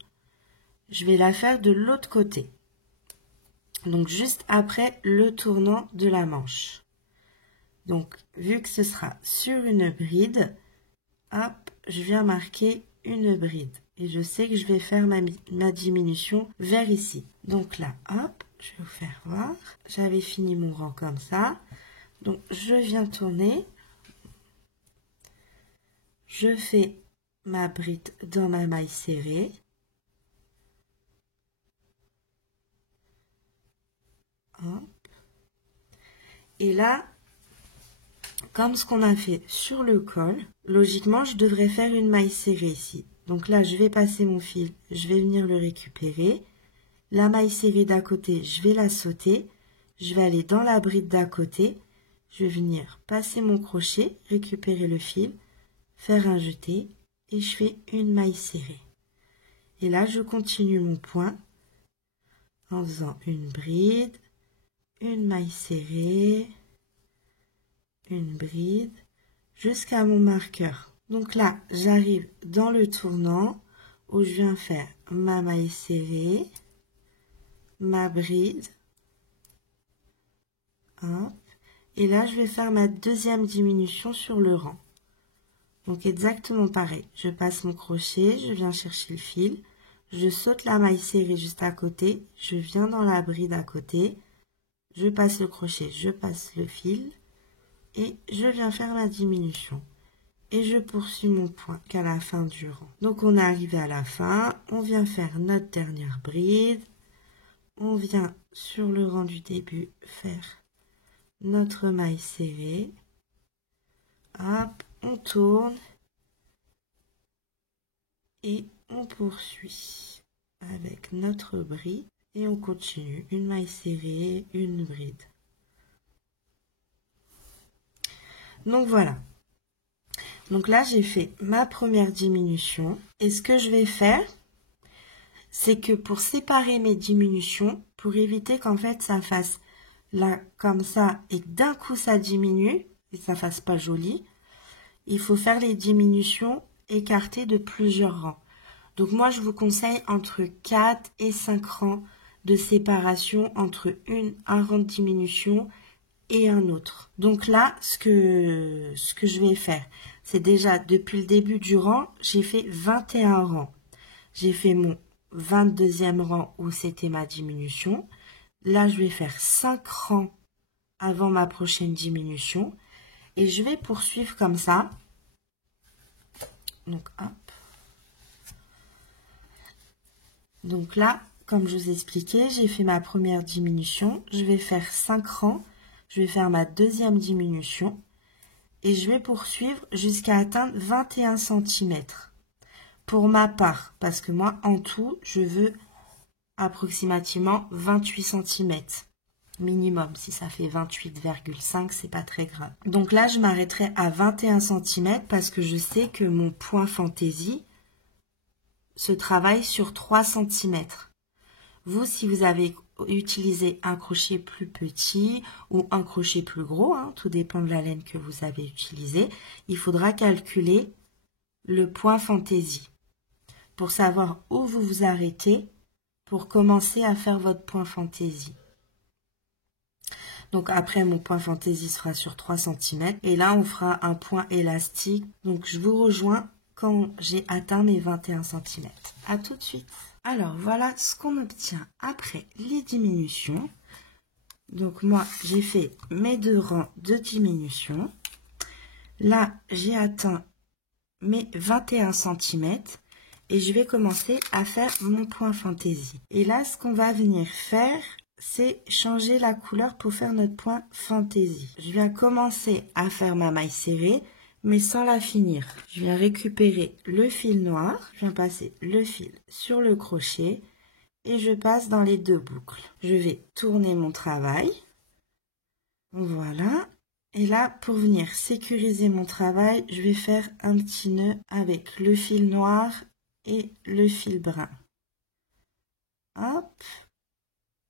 je vais la faire de l'autre côté. Donc, juste après le tournant de la manche. Donc, vu que ce sera sur une bride, hop, je viens marquer une bride. Et je sais que je vais faire ma diminution vers ici. Donc là, hop, je vais vous faire voir. J'avais fini mon rang comme ça. Donc, je viens tourner. Je fais ma bride dans ma maille serrée. Hop. Et là, comme ce qu'on a fait sur le col, logiquement, je devrais faire une maille serrée ici. Donc là, je vais passer mon fil, je vais venir le récupérer. La maille serrée d'à côté, je vais la sauter. Je vais aller dans la bride d'à côté. Je vais venir passer mon crochet, récupérer le fil, faire un jeté et je fais une maille serrée. Et là, je continue mon point en faisant une bride, une maille serrée, une bride, jusqu'à mon marqueur. Donc là, j'arrive dans le tournant où je viens faire ma maille serrée, ma bride, hop, et là, je vais faire ma deuxième diminution sur le rang. Donc exactement pareil, je passe mon crochet, je viens chercher le fil, je saute la maille serrée juste à côté, je viens dans la bride à côté, je passe le crochet, je passe le fil et je viens faire ma diminution. Et je poursuis mon point qu'à la fin du rang. Donc on est arrivé à la fin, on vient faire notre dernière bride, on vient sur le rang du début faire notre maille serrée, hop, on tourne et on poursuit avec notre bride et on continue une maille serrée, une bride. Donc voilà. Donc là, j'ai fait ma première diminution. Et ce que je vais faire, c'est que pour séparer mes diminutions, pour éviter qu'en fait ça fasse là comme ça et que d'un coup ça diminue et ça fasse pas joli, il faut faire les diminutions écartées de plusieurs rangs. Donc moi, je vous conseille entre 4 et 5 rangs de séparation entre un rang de diminution et un autre. Donc là, ce que je vais faire, c'est déjà depuis le début du rang, j'ai fait 21 rangs. J'ai fait mon 22e rang où c'était ma diminution. Là, je vais faire 5 rangs avant ma prochaine diminution. Et je vais poursuivre comme ça. Donc, hop. Donc là, comme je vous ai expliqué, j'ai fait ma première diminution. Je vais faire 5 rangs. Je vais faire ma deuxième diminution. Et je vais poursuivre jusqu'à atteindre 21 cm. Pour ma part, parce que moi, en tout, je veux approximativement 28 cm. Minimum, si ça fait 28,5, c'est pas très grave. Donc là, je m'arrêterai à 21 cm parce que je sais que mon point fantaisie se travaille sur 3 cm. Vous, si vous avez utilisé un crochet plus petit ou un crochet plus gros, hein, tout dépend de la laine que vous avez utilisée, il faudra calculer le point fantaisie pour savoir où vous vous arrêtez pour commencer à faire votre point fantaisie. Donc après, mon point fantaisie sera sur 3 cm. Et là, on fera un point élastique. Donc je vous rejoins quand j'ai atteint mes 21 cm. À tout de suite. Alors voilà ce qu'on obtient après les diminutions. Donc moi, j'ai fait mes 2 rangs de diminution. Là, j'ai atteint mes 21 cm. Et je vais commencer à faire mon point fantaisie. Et là, ce qu'on va venir faire, c'est changer la couleur pour faire notre point fantaisie. Je viens commencer à faire ma maille serrée, mais sans la finir. Je viens récupérer le fil noir, je viens passer le fil sur le crochet et je passe dans les 2 boucles. Je vais tourner mon travail. Voilà. Et là, pour venir sécuriser mon travail, je vais faire un petit nœud avec le fil noir et le fil brun. Hop.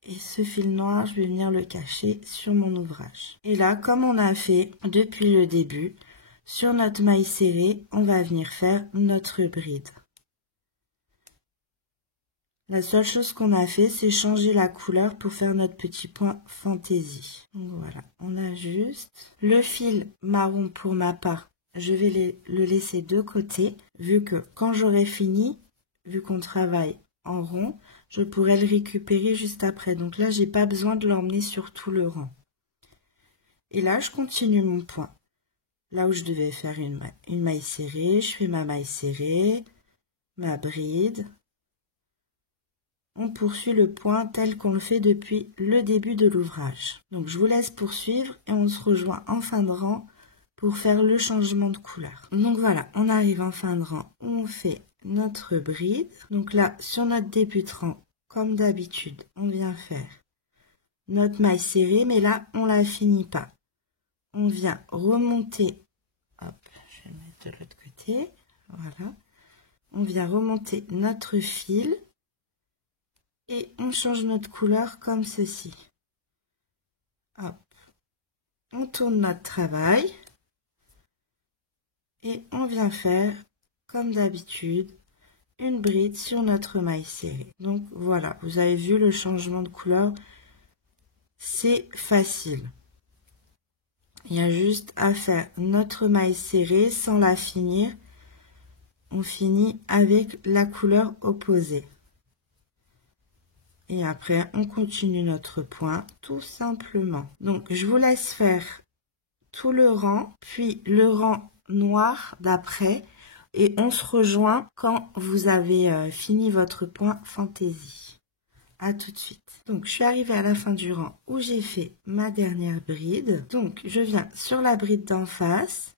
Et ce fil noir, je vais venir le cacher sur mon ouvrage. Et là, comme on a fait depuis le début, sur notre maille serrée, on va venir faire notre bride. La seule chose qu'on a fait, c'est changer la couleur pour faire notre petit point fantaisie. Donc voilà, on ajuste. Le fil marron pour ma part, je vais le laisser de côté, vu que quand j'aurai fini, vu qu'on travaille en rond, je pourrais le récupérer juste après. Donc là, j'ai pas besoin de l'emmener sur tout le rang. Et là, je continue mon point. Là où je devais faire une maille serrée, je fais ma maille serrée, ma bride. on poursuit le point tel qu'on le fait depuis le début de l'ouvrage. Donc je vous laisse poursuivre et on se rejoint en fin de rang pour faire le changement de couleur. Donc voilà, on arrive en fin de rang où on fait notre bride. Donc là, sur notre début de rang, comme d'habitude, on vient faire notre maille serrée, mais là, on la finit pas. On vient remonter, hop, je vais le mettre de l'autre côté, voilà. On vient remonter notre fil et on change notre couleur comme ceci. Hop. On tourne notre travail et on vient faire, comme d'habitude, une bride sur notre maille serrée. Donc voilà, vous avez vu le changement de couleur, c'est facile. Il y a juste à faire notre maille serrée sans la finir. On finit avec la couleur opposée. Et après, on continue notre point, tout simplement. Donc, je vous laisse faire tout le rang, puis le rang noir d'après. Et on se rejoint quand vous avez fini votre point fantaisie. À tout de suite. Donc, je suis arrivée à la fin du rang où j'ai fait ma dernière bride. Donc, je viens sur la bride d'en face,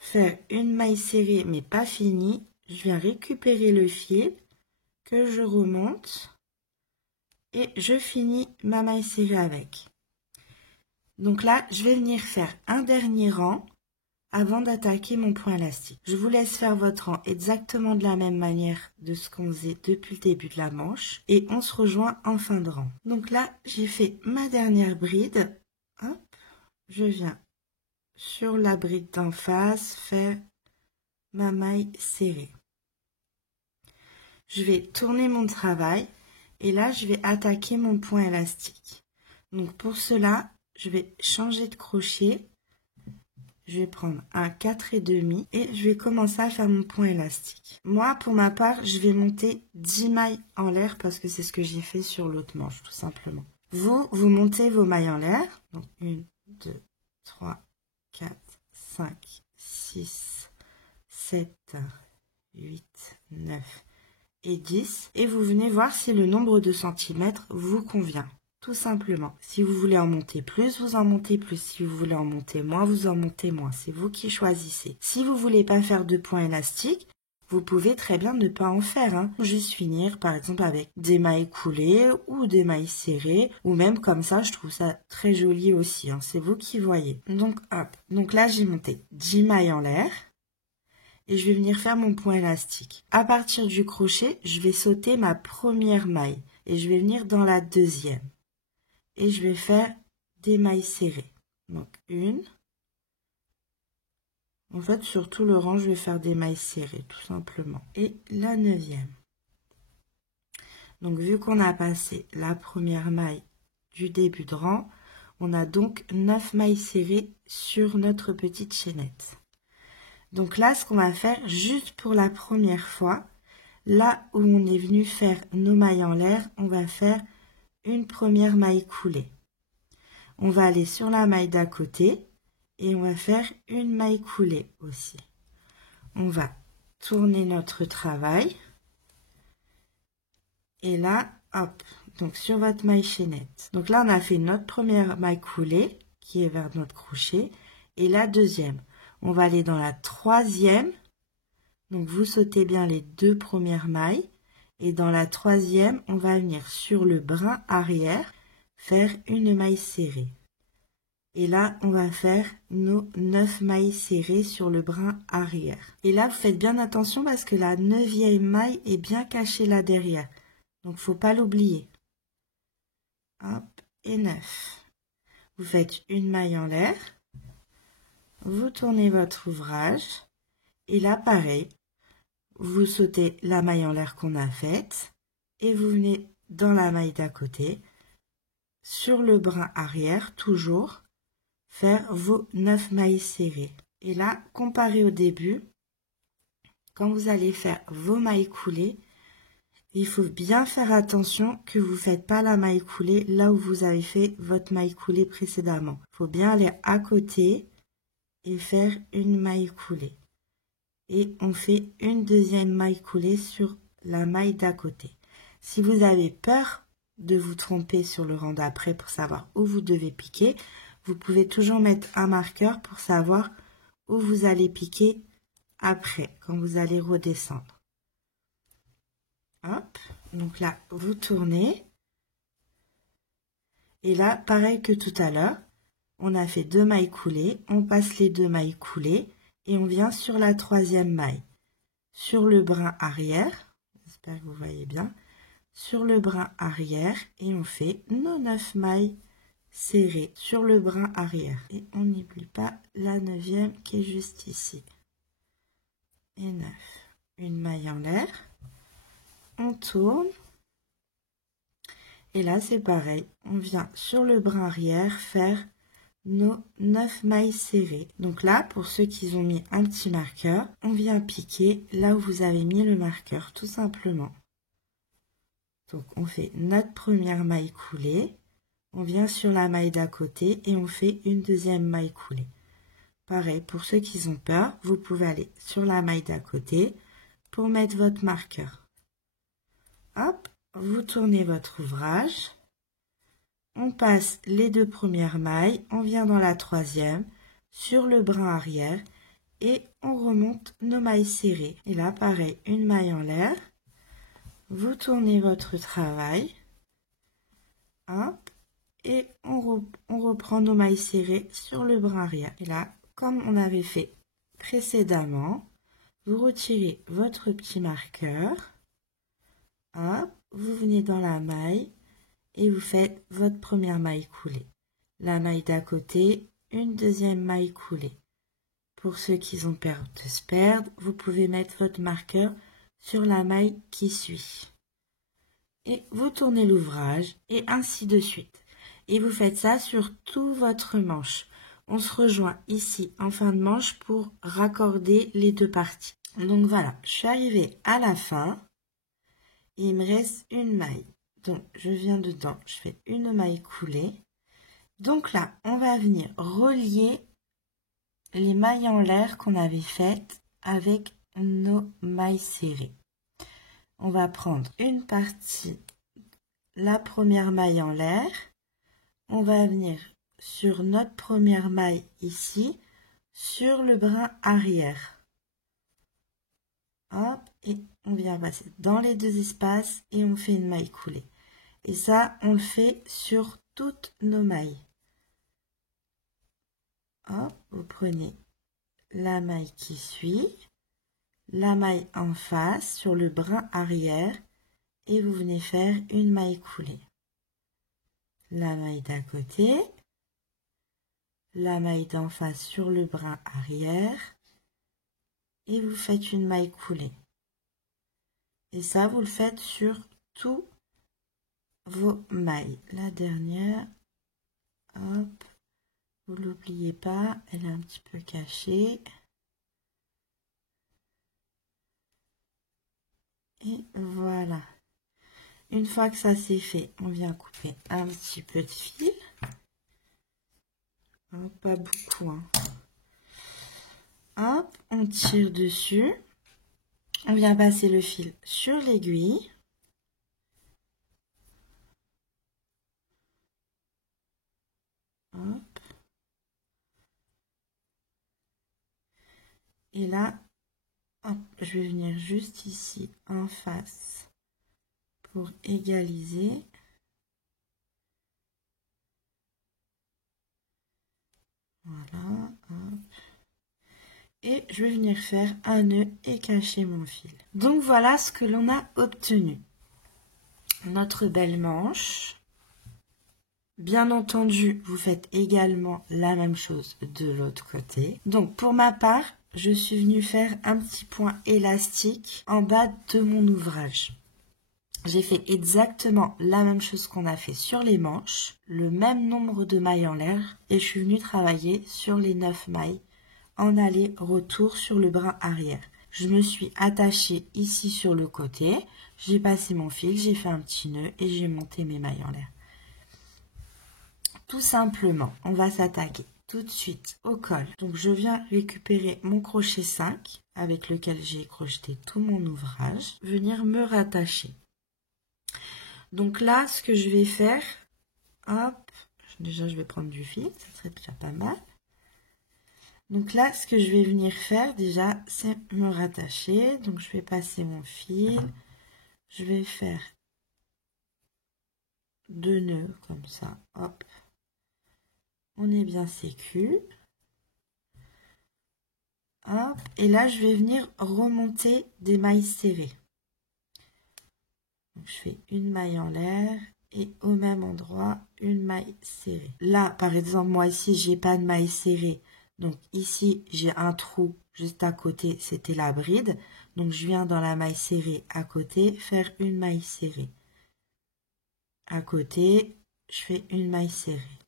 faire une maille serrée mais pas finie. Je viens récupérer le fil que je remonte et je finis ma maille serrée avec. Donc là, je vais venir faire un dernier rang avant d'attaquer mon point élastique. Je vous laisse faire votre rang exactement de la même manière de ce qu'on faisait depuis le début de la manche et on se rejoint en fin de rang. Donc là, j'ai fait ma dernière bride. Hop, je viens sur la bride d'en face faire ma maille serrée. Je vais tourner mon travail et là, je vais attaquer mon point élastique. Donc pour cela, je vais changer de crochet. Je vais prendre un 4,5 et je vais commencer à faire mon point élastique. Moi, pour ma part, je vais monter 10 mailles en l'air parce que c'est ce que j'ai fait sur l'autre manche, tout simplement. Vous montez vos mailles en l'air. Donc 1, 2, 3, 4, 5, 6, 7, 8, 9 et 10. Et vous venez voir si le nombre de centimètres vous convient. Tout simplement. Si vous voulez en monter plus, vous en montez plus. Si vous voulez en monter moins, vous en montez moins. C'est vous qui choisissez. Si vous voulez pas faire de point élastique, vous pouvez très bien ne pas en faire. Hein. Juste finir par exemple avec des mailles coulées ou des mailles serrées. Ou même comme ça, je trouve ça très joli aussi. Hein. C'est vous qui voyez. Donc hop. Donc là, j'ai monté 10 mailles en l'air. Et je vais venir faire mon point élastique. À partir du crochet, je vais sauter ma première maille. Et je vais venir dans la deuxième. Et je vais faire des mailles serrées. Donc une. En fait, sur tout le rang, je vais faire des mailles serrées, tout simplement. Et la 9e. Donc, vu qu'on a passé la première maille du début de rang, on a donc 9 mailles serrées sur notre petite chaînette. Donc là, ce qu'on va faire, juste pour la première fois, là où on est venu faire nos mailles en l'air, on va faire une première maille coulée. On va aller sur la maille d'à côté et on va faire une maille coulée aussi. On va tourner notre travail. Et là, hop, donc sur votre maille chaînette. Donc là, on a fait notre première maille coulée qui est vers notre crochet et la deuxième. On va aller dans la troisième. Donc, vous sautez bien les deux premières mailles. Et dans la troisième, on va venir sur le brin arrière, faire une maille serrée. Et là, on va faire nos 9 mailles serrées sur le brin arrière. Et là, vous faites bien attention parce que la 9e maille est bien cachée là derrière. Donc, faut pas l'oublier. Hop, et 9. Vous faites une maille en l'air. Vous tournez votre ouvrage. Et là, pareil. Vous sautez la maille en l'air qu'on a faite et vous venez dans la maille d'à côté, sur le brin arrière, toujours, faire vos 9 mailles serrées. Et là, comparé au début, quand vous allez faire vos mailles coulées, il faut bien faire attention que vous ne faites pas la maille coulée là où vous avez fait votre maille coulée précédemment. Il faut bien aller à côté et faire une maille coulée. Et on fait une deuxième maille coulée sur la maille d'à côté. Si vous avez peur de vous tromper sur le rang d'après pour savoir où vous devez piquer, vous pouvez toujours mettre un marqueur pour savoir où vous allez piquer après, quand vous allez redescendre. Hop, donc là, vous tournez. Et là, pareil que tout à l'heure, on a fait 2 mailles coulées, on passe les 2 mailles coulées et on vient sur la 3e maille. Sur le brin arrière, j'espère que vous voyez bien, sur le brin arrière et on fait nos 9 mailles serrées sur le brin arrière. Et on n'oublie pas la 9e qui est juste ici. Et 9. Une maille en l'air. On tourne. Et là, c'est pareil. On vient sur le brin arrière faire nos 9 mailles serrées. Donc là, pour ceux qui ont mis un petit marqueur, on vient piquer là où vous avez mis le marqueur, tout simplement. Donc, on fait notre première maille coulée. On vient sur la maille d'à côté et on fait une 2e maille coulée. Pareil, pour ceux qui ont peur, vous pouvez aller sur la maille d'à côté pour mettre votre marqueur. Hop, vous tournez votre ouvrage. On passe les 2 premières mailles, on vient dans la 3e, sur le brin arrière et on remonte nos mailles serrées. Et là, pareil, une maille en l'air. Vous tournez votre travail. Hop, et on reprend nos mailles serrées sur le brin arrière. Et là, comme on avait fait précédemment, vous retirez votre petit marqueur. Hop, vous venez dans la maille et vous faites votre première maille coulée. La maille d'à côté, une 2e maille coulée. Pour ceux qui ont peur de se perdre, vous pouvez mettre votre marqueur sur la maille qui suit. Et vous tournez l'ouvrage et ainsi de suite. Et vous faites ça sur tout votre manche. On se rejoint ici en fin de manche pour raccorder les 2 parties. Donc voilà, je suis arrivée à la fin. Et il me reste une maille. Donc je viens dedans, je fais une maille coulée. Donc là, on va venir relier les mailles en l'air qu'on avait faites avec nos mailles serrées. On va prendre une partie, la première maille en l'air. On va venir sur notre première maille ici, sur le brin arrière. Hop, et on vient passer dans les 2 espaces et on fait une maille coulée. Et ça, on le fait sur toutes nos mailles. Hop, vous prenez la maille qui suit, la maille en face sur le brin arrière et vous venez faire une maille coulée. La maille d'à côté, la maille d'en face sur le brin arrière et vous faites une maille coulée. Et ça, vous le faites sur tous vos mailles. La dernière, hop, vous l'oubliez pas, elle est un petit peu cachée. Et voilà. Une fois que ça c'est fait, on vient couper un petit peu de fil. Oh, pas beaucoup, hein. Hop, on tire dessus. On vient passer le fil sur l'aiguille. Hop. Et là, hop, je vais venir juste ici en face pour égaliser. Voilà, hop. Et je vais venir faire un nœud et cacher mon fil. Donc voilà ce que l'on a obtenu. Notre belle manche. Bien entendu, vous faites également la même chose de l'autre côté. Donc pour ma part, je suis venue faire un petit point élastique en bas de mon ouvrage. J'ai fait exactement la même chose qu'on a fait sur les manches, le même nombre de mailles en l'air, et je suis venue travailler sur les 9 mailles en aller-retour sur le brin arrière. Je me suis attachée ici sur le côté, j'ai passé mon fil, j'ai fait un petit nœud et j'ai monté mes mailles en l'air. Tout simplement, on va s'attaquer tout de suite au col. Donc je viens récupérer mon crochet 5 avec lequel j'ai crocheté tout mon ouvrage, venir me rattacher. Donc là, ce que je vais faire, hop, déjà je vais prendre du fil, ça serait déjà pas mal. Donc là, ce que je vais venir faire déjà, c'est me rattacher. Donc je vais passer mon fil, je vais faire 2 nœuds comme ça, hop. On est bien sécu. Hop, et là, je vais venir remonter des mailles serrées. Donc, je fais une maille en l'air et au même endroit, une maille serrée. Là, par exemple, moi ici, j'ai pas de maille serrée. Donc ici, j'ai un trou juste à côté, c'était la bride. Donc, je viens dans la maille serrée à côté, faire une maille serrée. À côté, je fais une maille serrée.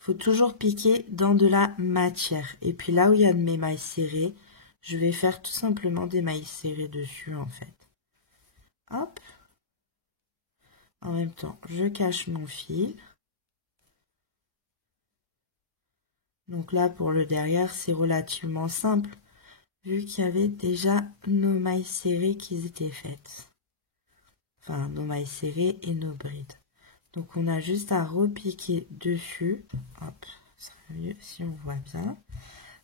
Il faut toujours piquer dans de la matière. Et puis là où il y a de mes mailles serrées, je vais faire tout simplement des mailles serrées dessus en fait. Hop. En même temps, je cache mon fil. Donc là, pour le derrière, c'est relativement simple, vu qu'il y avait déjà nos mailles serrées qui étaient faites. Enfin, nos mailles serrées et nos brides. Donc on a juste à repiquer dessus. Hop, ça sera mieux si on voit bien.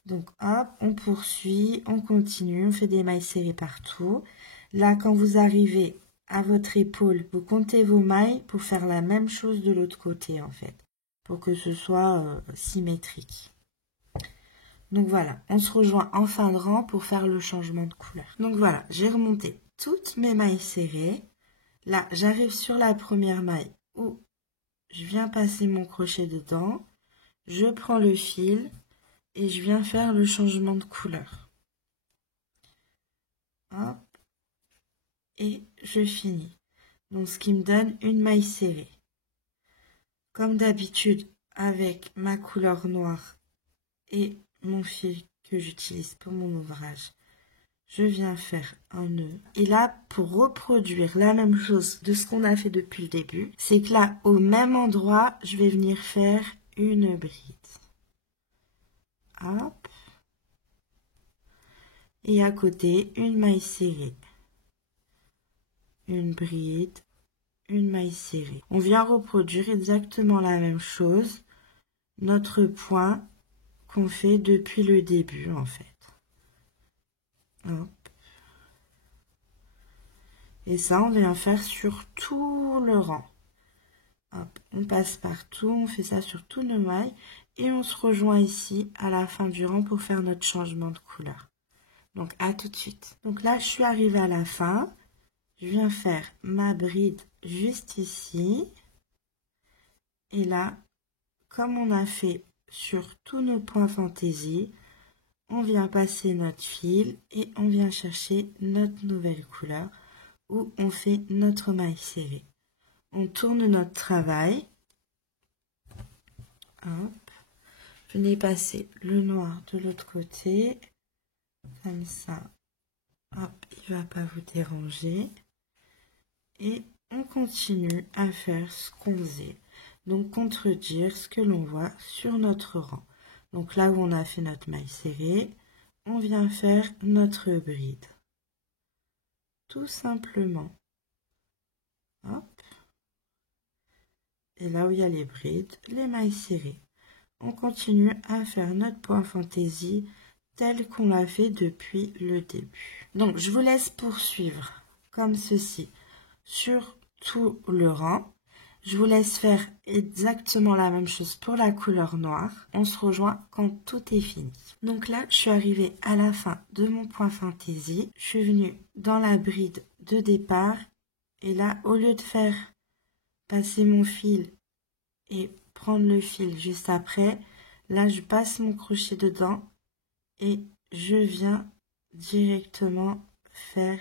Donc hop, on poursuit, on continue, on fait des mailles serrées partout. Là, quand vous arrivez à votre épaule, vous comptez vos mailles pour faire la même chose de l'autre côté en fait, pour que ce soit symétrique. Donc voilà, on se rejoint en fin de rang pour faire le changement de couleur. Donc voilà, j'ai remonté toutes mes mailles serrées. Là, j'arrive sur la première maille où je viens passer mon crochet dedans, je prends le fil et je viens faire le changement de couleur. Hop, et je finis. Donc ce qui me donne une maille serrée. Comme d'habitude, avec ma couleur noire et mon fil que j'utilise pour mon ouvrage, je viens faire un nœud. Et là, pour reproduire la même chose de ce qu'on a fait depuis le début, c'est que là, au même endroit, je vais venir faire une bride. Hop. Et à côté, une maille serrée. Une bride, une maille serrée. On vient reproduire exactement la même chose, notre point qu'on fait depuis le début, en fait. Hop. Et ça, on vient faire sur tout le rang. Hop, on passe partout, on fait ça sur tous nos mailles et on se rejoint ici à la fin du rang pour faire notre changement de couleur. Donc, à tout de suite. Donc là, je suis arrivée à la fin. Je viens faire ma bride juste ici. Et là, comme on a fait sur tous nos points fantaisie, on vient passer notre fil et on vient chercher notre nouvelle couleur où on fait notre maille serrée. On tourne notre travail. Hop. Venez passer le noir de l'autre côté. Comme ça. Hop, il ne va pas vous déranger. Et on continue à faire ce qu'on faisait. Donc, contredire ce que l'on voit sur notre rang. Donc, là où on a fait notre maille serrée, on vient faire notre bride. Tout simplement. Hop. Et là où il y a les brides, les mailles serrées. On continue à faire notre point fantaisie tel qu'on l'a fait depuis le début. Donc, je vous laisse poursuivre comme ceci sur tout le rang. Je vous laisse faire exactement la même chose pour la couleur noire. On se rejoint quand tout est fini. Donc là, je suis arrivée à la fin de mon point fantaisie. Je suis venue dans la bride de départ. Et là, au lieu de faire passer mon fil et prendre le fil juste après, là, je passe mon crochet dedans et je viens directement faire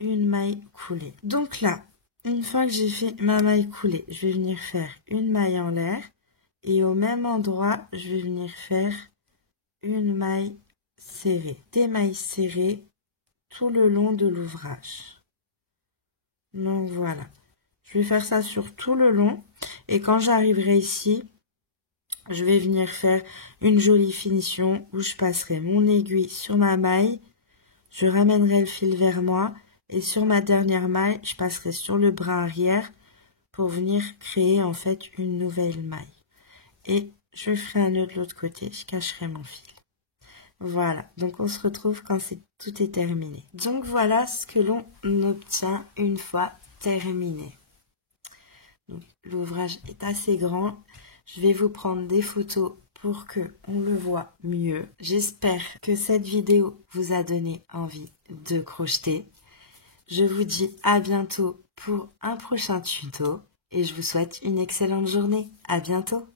une maille coulée. Donc là, une fois que j'ai fait ma maille coulée, je vais venir faire une maille en l'air et au même endroit, je vais venir faire une maille serrée. Des mailles serrées tout le long de l'ouvrage. Donc voilà, je vais faire ça sur tout le long et quand j'arriverai ici, je vais venir faire une jolie finition où je passerai mon aiguille sur ma maille Je ramènerai le fil vers moi et sur ma dernière maille, je passerai sur le brin arrière pour venir créer en fait une nouvelle maille. Et je ferai un nœud de l'autre côté, je cacherai mon fil. Voilà, donc on se retrouve quand tout est terminé. Donc voilà ce que l'on obtient une fois terminé. L'ouvrage est assez grand. Je vais vous prendre des photos pour que on le voit mieux. J'espère que cette vidéo vous a donné envie de crocheter. Je vous dis à bientôt pour un prochain tuto et je vous souhaite une excellente journée. À bientôt.